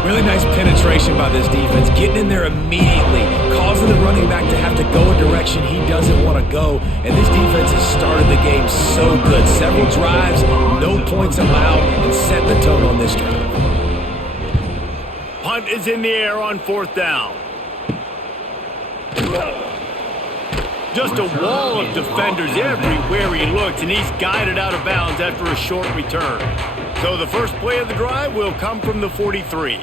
Really nice penetration by this defense, getting in there immediately, causing the running back to have to go a direction he doesn't want to go. And this defense has started the game so good. Several drives, no points allowed, and set the tone on this drive. Punt is in the air on fourth down. Just a wall of defenders everywhere he looks, and he's guided out of bounds after a short return. So the first play of the drive will come from the 43.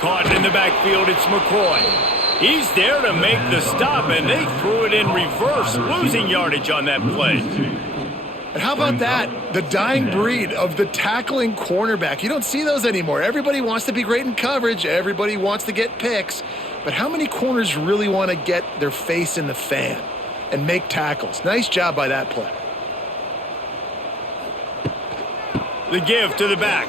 Caught in the backfield, it's McCoy. He's there to make the stop, and they threw it in reverse, losing yardage on that play. And how about that? The dying breed of the tackling cornerback. You don't see those anymore. Everybody wants to be great in coverage. Everybody wants to get picks. But how many corners really want to get their face in the fan and make tackles? Nice job by that play. The give to the back.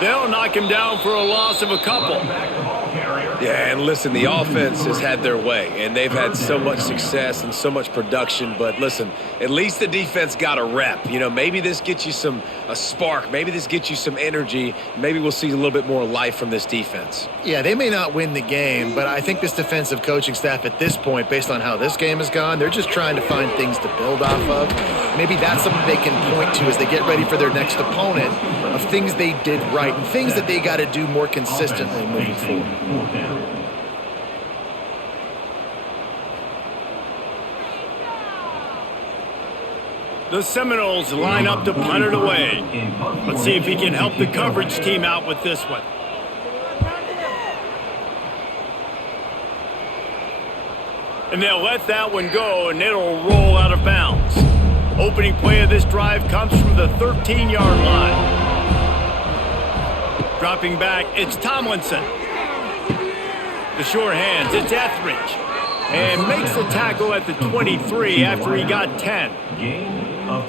They'll knock him down for a loss of a couple. Back the ball carrier. Yeah, and listen, the offense has had their way, and they've had so much success and so much production. But listen, at least the defense got a rep. You know, maybe this gets you a spark. Maybe this gets you some energy. Maybe we'll see a little bit more life from this defense. Yeah, they may not win the game, but I think this defensive coaching staff at this point, based on how this game has gone, they're just trying to find things to build off of. Maybe that's something they can point to as they get ready for their next opponent, of things they did right and things that they got to do more consistently moving forward. The Seminoles line up to punt it away. Let's see if he can help the coverage team out with this one. And they'll let that one go, and it'll roll out of bounds. Opening play of this drive comes from the 13-yard line. Dropping back, it's Tomlinson. The short hands, it's Etheridge. And makes the tackle at the 23 after he got 10.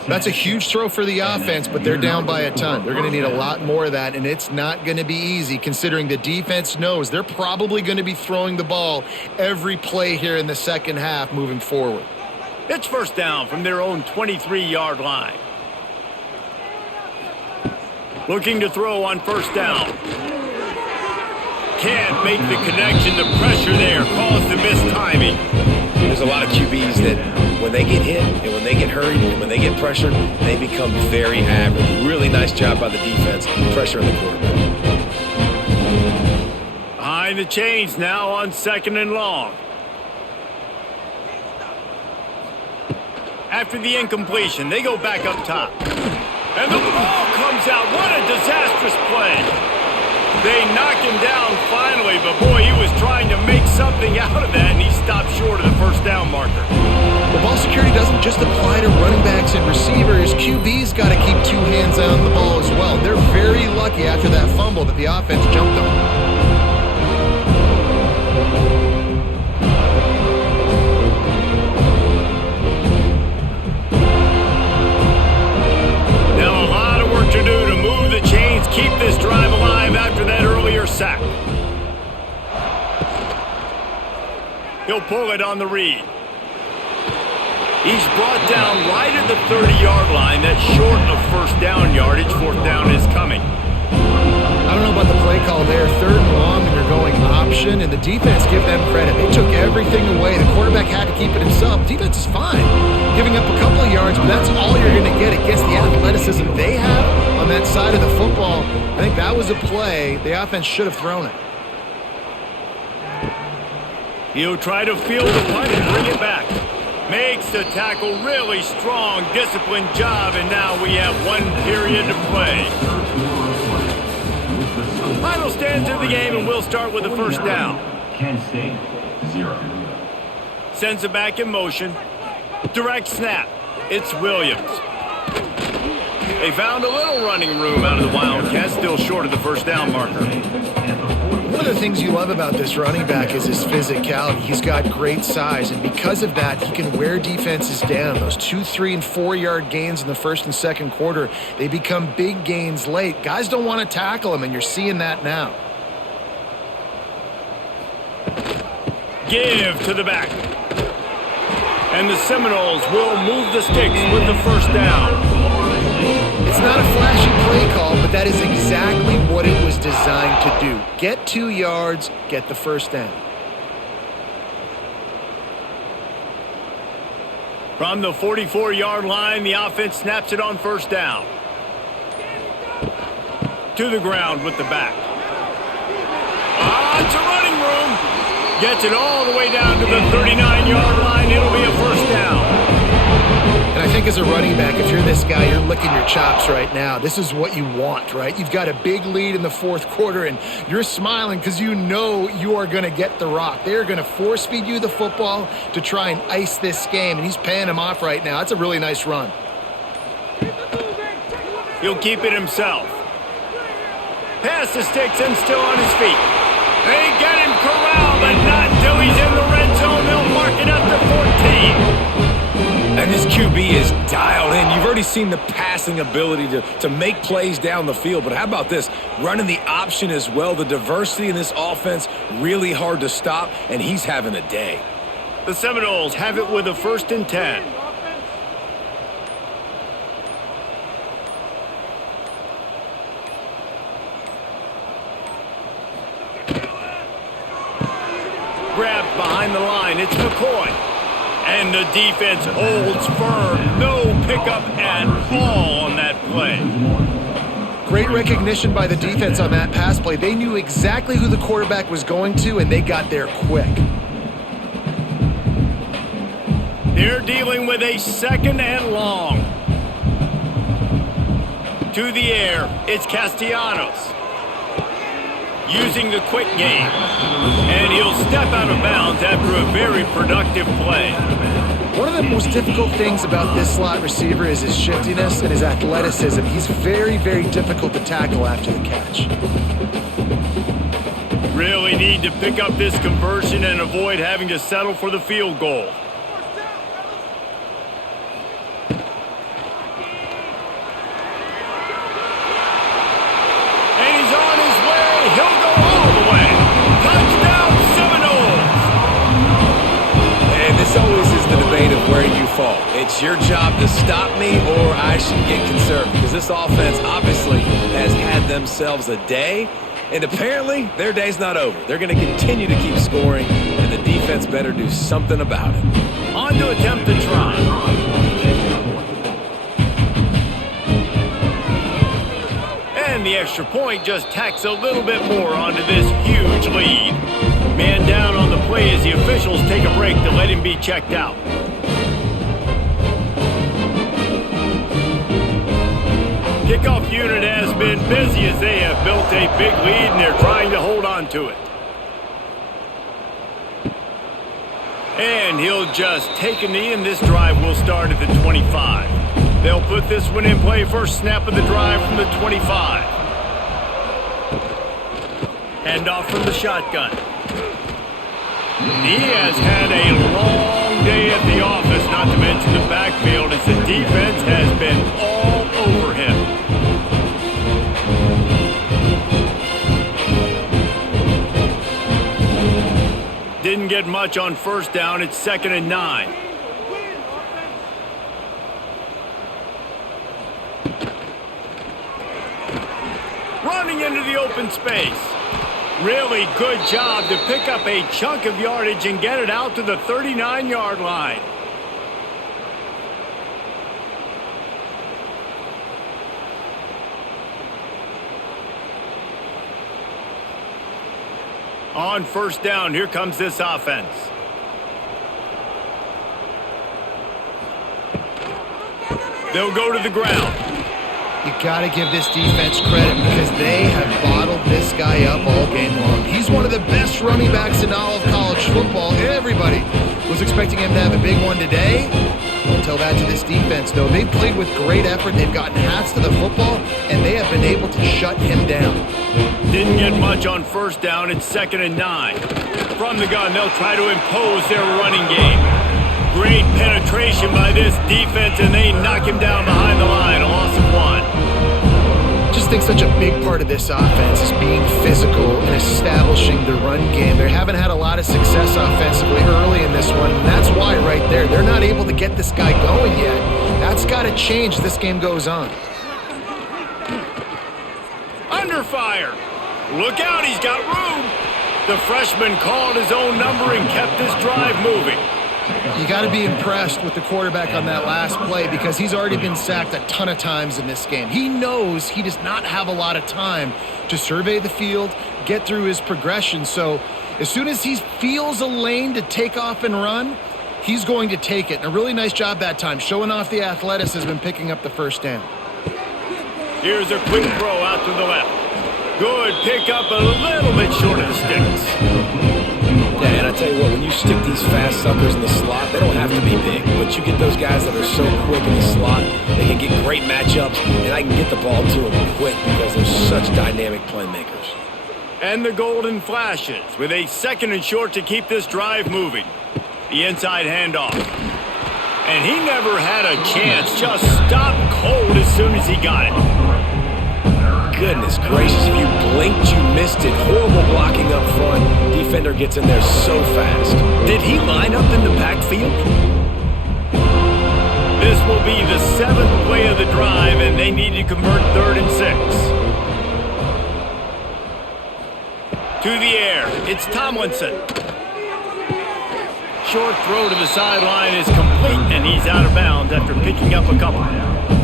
That's a huge throw for the offense, but they're down by a ton. They're going to need a lot more of that, and it's not going to be easy considering the defense knows they're probably going to be throwing the ball every play here in the second half moving forward. It's first down from their own 23-yard line. Looking to throw on first down. Can't make the connection. The pressure there caused the mistiming. There's a lot of QBs that when they get hit and when they get hurried and when they get pressured, they become very average. Really nice job by the defense, pressuring the quarterback. Behind the chains now on 2nd and long. After the incompletion, they go back up top. And the ball comes out. What a disastrous play. They knock him down finally, but boy, he was trying to make something out of that, and he stopped short of the first down marker. The ball security doesn't just apply to running backs and receivers. QB's got to keep two hands on the ball as well. They're very lucky after that fumble that the offense jumped on. To do to move the chains, keep this drive alive after that earlier sack. He'll pull it on the read. He's brought down right at the 30-yard line. That's short of first down yardage. Fourth down is coming. I don't know about the play call there. 3rd and long, and you're going option, and the defense, give them credit. They took everything away. The quarterback had to keep it himself. The defense is fine, giving up a couple of yards, but that's all you're going to get against the athleticism they have on that side of the football. I think that was a play the offense should have thrown it. He'll try to field the punt and bring it back. Makes the tackle really strong, disciplined job, and now we have 1 period to play. Final stands of the game, and we'll start with the first down. Kent State, 0. Sends it back in motion. Direct snap. It's Williams. They found a little running room out of the Wildcats, still short of the first down marker. One of the things you love about this running back is his physicality. He's got great size, and because of that, he can wear defenses down. Those 2, 3, and 4-yard gains in the first and second quarter, they become big gains late. Guys don't want to tackle him, and you're seeing that now. Give to the back. And the Seminoles will move the sticks with the first down. It's not a flashy play call, but that is exactly what it was designed to do. Get 2 yards, get the first down. From the 44-yard line, the offense snaps it on first down. To the ground with the back. It's a running room. Gets it all the way down to the 39-yard line. It'll be a first down. And I think as a running back, if you're this guy, you're licking your chops right now. This is what you want, right? You've got a big lead in the fourth quarter, and you're smiling because you know you are going to get the rock. They're going to force feed you the football to try and ice this game, and he's paying him off right now. That's a really nice run. He'll keep it himself. Pass the sticks and still on his feet. They get him corralled, but not until he's in the red zone. They'll mark it up to 14. And this QB is dialed in. You've already seen the passing ability to make plays down the field, but how about this? Running the option as well. The diversity in this offense, really hard to stop, and he's having a day. The Seminoles have it with a 1st and 10. Grabbed behind the line, it's McCoy. And the defense holds firm. No pickup at all on that play. Great recognition by the defense on that pass play. They knew exactly who the quarterback was going to, and they got there quick. They're dealing with a 2nd and long. To the air, it's Castellanos. Using the quick game. And he'll step out of bounds after a very productive play. One of the most difficult things about this slot receiver is his shiftiness and his athleticism. He's very, very difficult to tackle after the catch. Really need to pick up this conversion and avoid having to settle for the field goal. It's your job to stop me, or I should get concerned, because this offense obviously has had themselves a day, and apparently their day's not over. They're going to continue to keep scoring, and the defense better do something about it. On to attempt the try. And the extra point just tacks a little bit more onto this huge lead. Man down on the play as the officials take a break to let him be checked out. Kickoff unit has been busy as they have built a big lead and they're trying to hold on to it. And he'll just take a knee, and this drive will start at the 25. They'll put this one in play. First snap of the drive from the 25. Handoff from the shotgun. He has had a long day at the office, not to mention the backfield, as the defense has been all over him. Didn't get much on 1st down. It's 2nd and 9. Running into the open space. Really good job to pick up a chunk of yardage and get it out to the 39-yard line. On 1st down, here comes this offense. They'll go to the ground. You got to give this defense credit because they have bottled this guy up all game long. He's one of the best running backs in all of college football. Everybody was expecting him to have a big one today. Don't tell that to this defense, though. They've played with great effort. They've gotten hats to the football, and they have been able to shut him down. Didn't get much on 1st down. It's 2nd and 9. From the gun, they'll try to impose their running game. Great penetration by this defense, and they knock him down behind the line. A loss of 1. Just think such a big part of this offense is being physical and establishing the run game. They haven't had a lot of success offensively early in this one, and that's why right there, they're not able to get this guy going yet. That's got to change as this game goes on. Under fire. Look out, he's got room. The freshman called his own number and kept this drive moving. You got to be impressed with the quarterback on that last play because he's already been sacked a ton of times in this game. He knows he does not have a lot of time to survey the field, get through his progression. So as soon as he feels a lane to take off and run, he's going to take it. And a really nice job that time, showing off the athleticism and picking up the 1st down. Here's a quick throw out to the left. Good pickup, a little bit short of the sticks. Yeah, and I tell you what, when you stick these fast suckers in the slot, they don't have to be big. But you get those guys that are so quick in the slot, they can get great matchups, and I can get the ball to them quick because they're such dynamic playmakers. And the golden flashes with a 2nd and short to keep this drive moving. The inside handoff. And he never had a chance, just stopped cold as soon as he got it. Goodness gracious, if you blinked, you missed it. Horrible blocking up front. Defender gets in there so fast. Did he line up in the backfield? This will be the 7th play of the drive, and they need to convert 3rd and 6. To the air, it's Tomlinson. Short throw to the sideline is complete, and he's out of bounds after picking up a couple.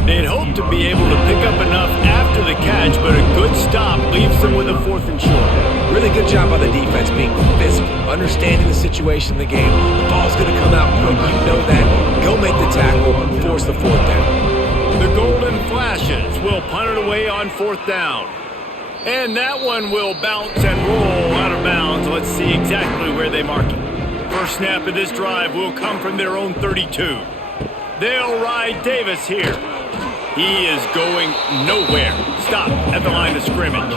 They'd hoped to be able to pick up enough after the catch, but a good stop leaves them with a 4th and short. Really good job by the defense being physical, understanding the situation in the game. The ball's going to come out quick. You know that. Go make the tackle, force the 4th down. The Golden Flashes will punt it away on 4th down. And that one will bounce and roll out of bounds. Let's see exactly where they mark it. First snap of this drive will come from their own 32. They'll ride Davis here. He is going nowhere. Stop at the line of scrimmage.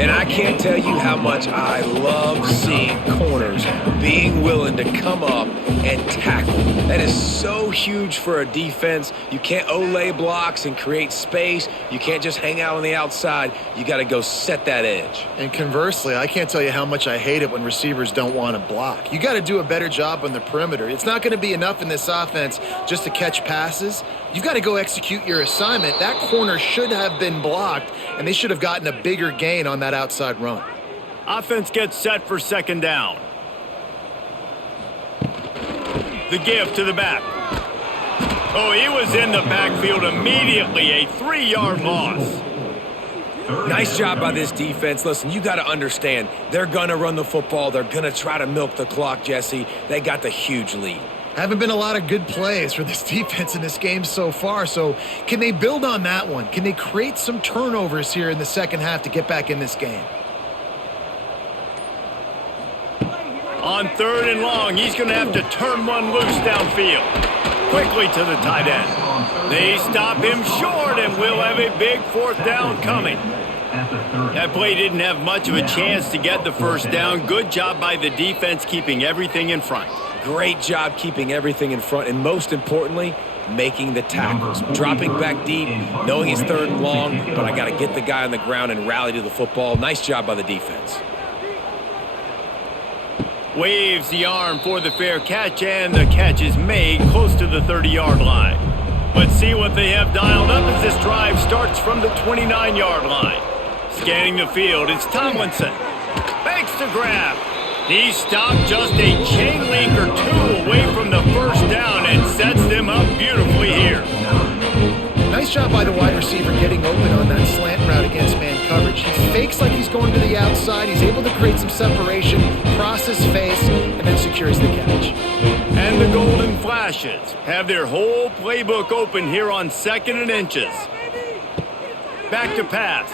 And I can't tell you how much I love seeing corners being willing to come up and tackle. That is so huge for a defense. You can't olay blocks and create space. You can't just hang out on the outside. You got to go set that edge. And conversely, I can't tell you how much I hate it when receivers don't want to block. You got to do a better job on the perimeter. It's not going to be enough in this offense just to catch passes. You've got to go execute your assignment. That corner should have been blocked, and they should have gotten a bigger gain on that outside run. Offense gets set for 2nd down. The give to the back. Oh, he was in the backfield immediately. A 3-yard loss. Nice job by this defense. Listen, you got to understand, they're going to run the football. They're going to try to milk the clock, Jesse. They got the huge lead. Haven't been a lot of good plays for this defense in this game so far, so can they build on that one? Can they create some turnovers here in the second half to get back in this game? On 3rd and long, he's going to have to turn one loose downfield. Quickly to the tight end. They stop him short, and we'll have a big 4th down coming. That play didn't have much of a chance to get the 1st down. Good job by the defense keeping everything in front. Great job keeping everything in front, and most importantly, making the tackles. Dropping back deep, knowing it's 3rd and long, but I got to get the guy on the ground and rally to the football. Nice job by the defense. Waves the arm for the fair catch, and the catch is made close to the 30-yard line. Let's see what they have dialed up as this drive starts from the 29-yard line. Scanning the field, it's Tomlinson. Banks to grab. He stopped just a chain link or 2 away from the 1st down and sets them up beautifully here. Nice job by the wide receiver getting open on that slant route against man coverage. He fakes like he's going to the outside. He's able to create some separation, cross his face, and then secures the catch. And the Golden Flashes have their whole playbook open here on 2nd and inches. Back to pass.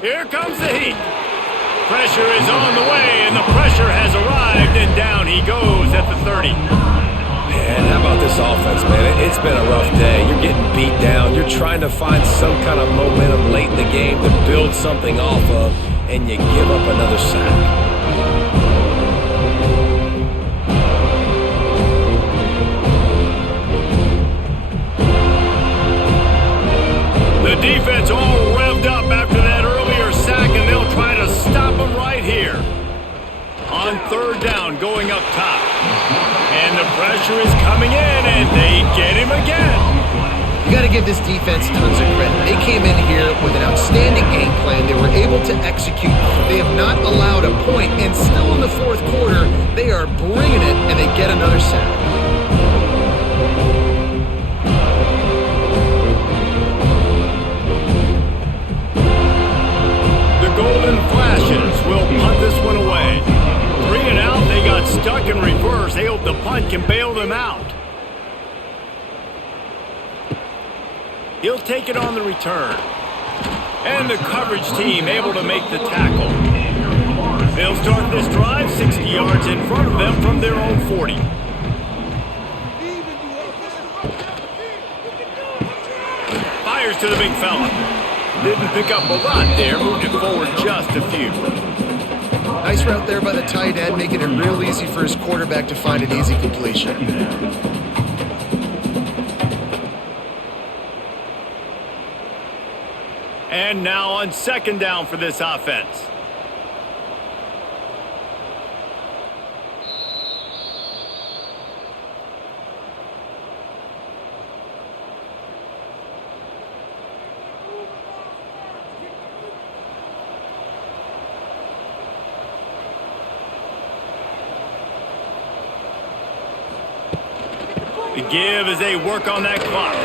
Here comes the heat. Pressure is on the way, and the pressure has arrived, and down he goes at the 30. Man, how about this offense, man? It's been a rough day. You're getting beat down. You're trying to find some kind of momentum late in the game to build something off of, and you give up another sack. The defense all revved up after that earlier sack, and they'll try to stop him right here. On 3rd down, going up top. And the pressure is coming in, and they get him again. You got to give this defense tons of credit. They came in here with an outstanding game plan. They were able to execute. They have not allowed a point, and still in the 4th quarter, they are bringing it, and they get another sack. Golden Flashes will punt this one away. 3 and out, they got stuck in reverse. They hope the punt can bail them out. He'll take it on the return. And the coverage team able to make the tackle. They'll start this drive 60 yards in front of them from their own 40. Fires to the big fella. Didn't pick up a lot there, moved it forward just a few. Nice route there by the tight end, making it real easy for his quarterback to find an easy completion. And now on second down for this offense. The give as they work on that clock.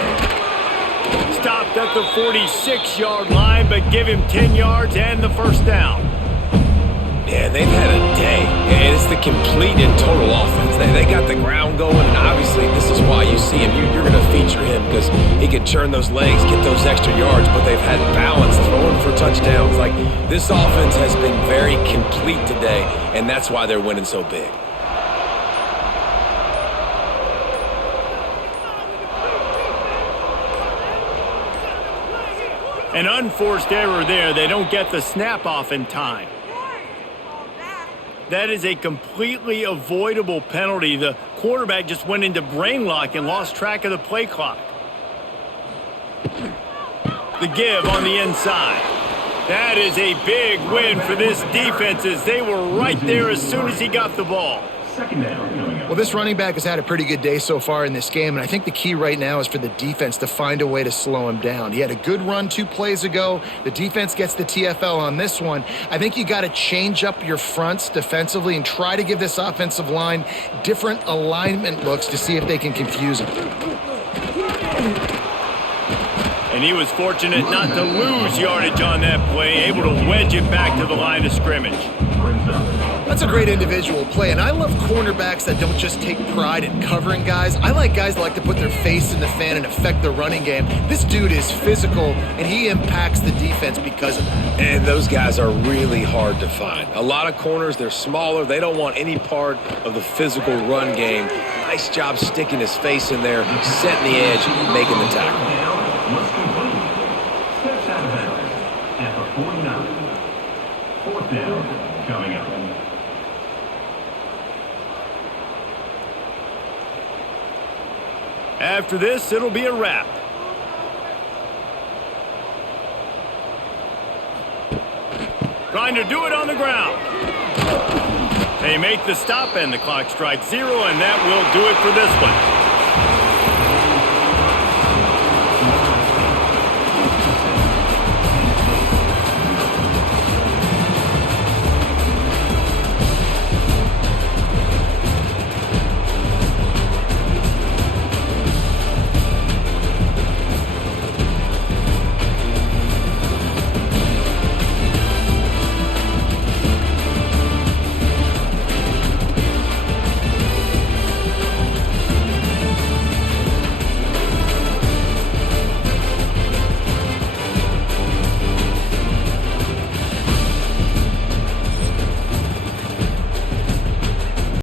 Stopped at the 46-yard line, but give him 10 yards and the first down. Yeah, they've had a day, and it's the complete and total offense. They got the ground going, and obviously this is why you see him. You're going to feature him because he can churn those legs, get those extra yards, but they've had balance, throwing for touchdowns. Like, this offense has been very complete today, and that's why they're winning so big. An unforced error there. They don't get the snap off in time. That is a completely avoidable penalty. The quarterback just went into brain lock and lost track of the play clock. The give on the inside. That is a big win for this defense as they were right there as soon as he got the ball. Second down coming up. Well, this running back has had a pretty good day so far in this game, and I think the key right now is for the defense to find a way to slow him down. He had a good run 2 plays ago. The defense gets the TFL on this one. I think you got to change up your fronts defensively and try to give this offensive line different alignment looks to see if they can confuse him. And he was fortunate not to lose yardage on that play, able to wedge it back to the line of scrimmage. That's a great individual play, and I love cornerbacks that don't just take pride in covering guys. I like guys that like to put their face in the fan and affect the running game. This dude is physical, and he impacts the defense because of that. And those guys are really hard to find. A lot of corners, they're smaller. They don't want any part of the physical run game. Nice job sticking his face in there, setting the edge, making the tackle. Must complete. Steps out of bounds at the 49. Fourth down coming up. After this, it'll be a wrap. Trying to do it on the ground. They make the stop, and the clock strikes 0, and that will do it for this one.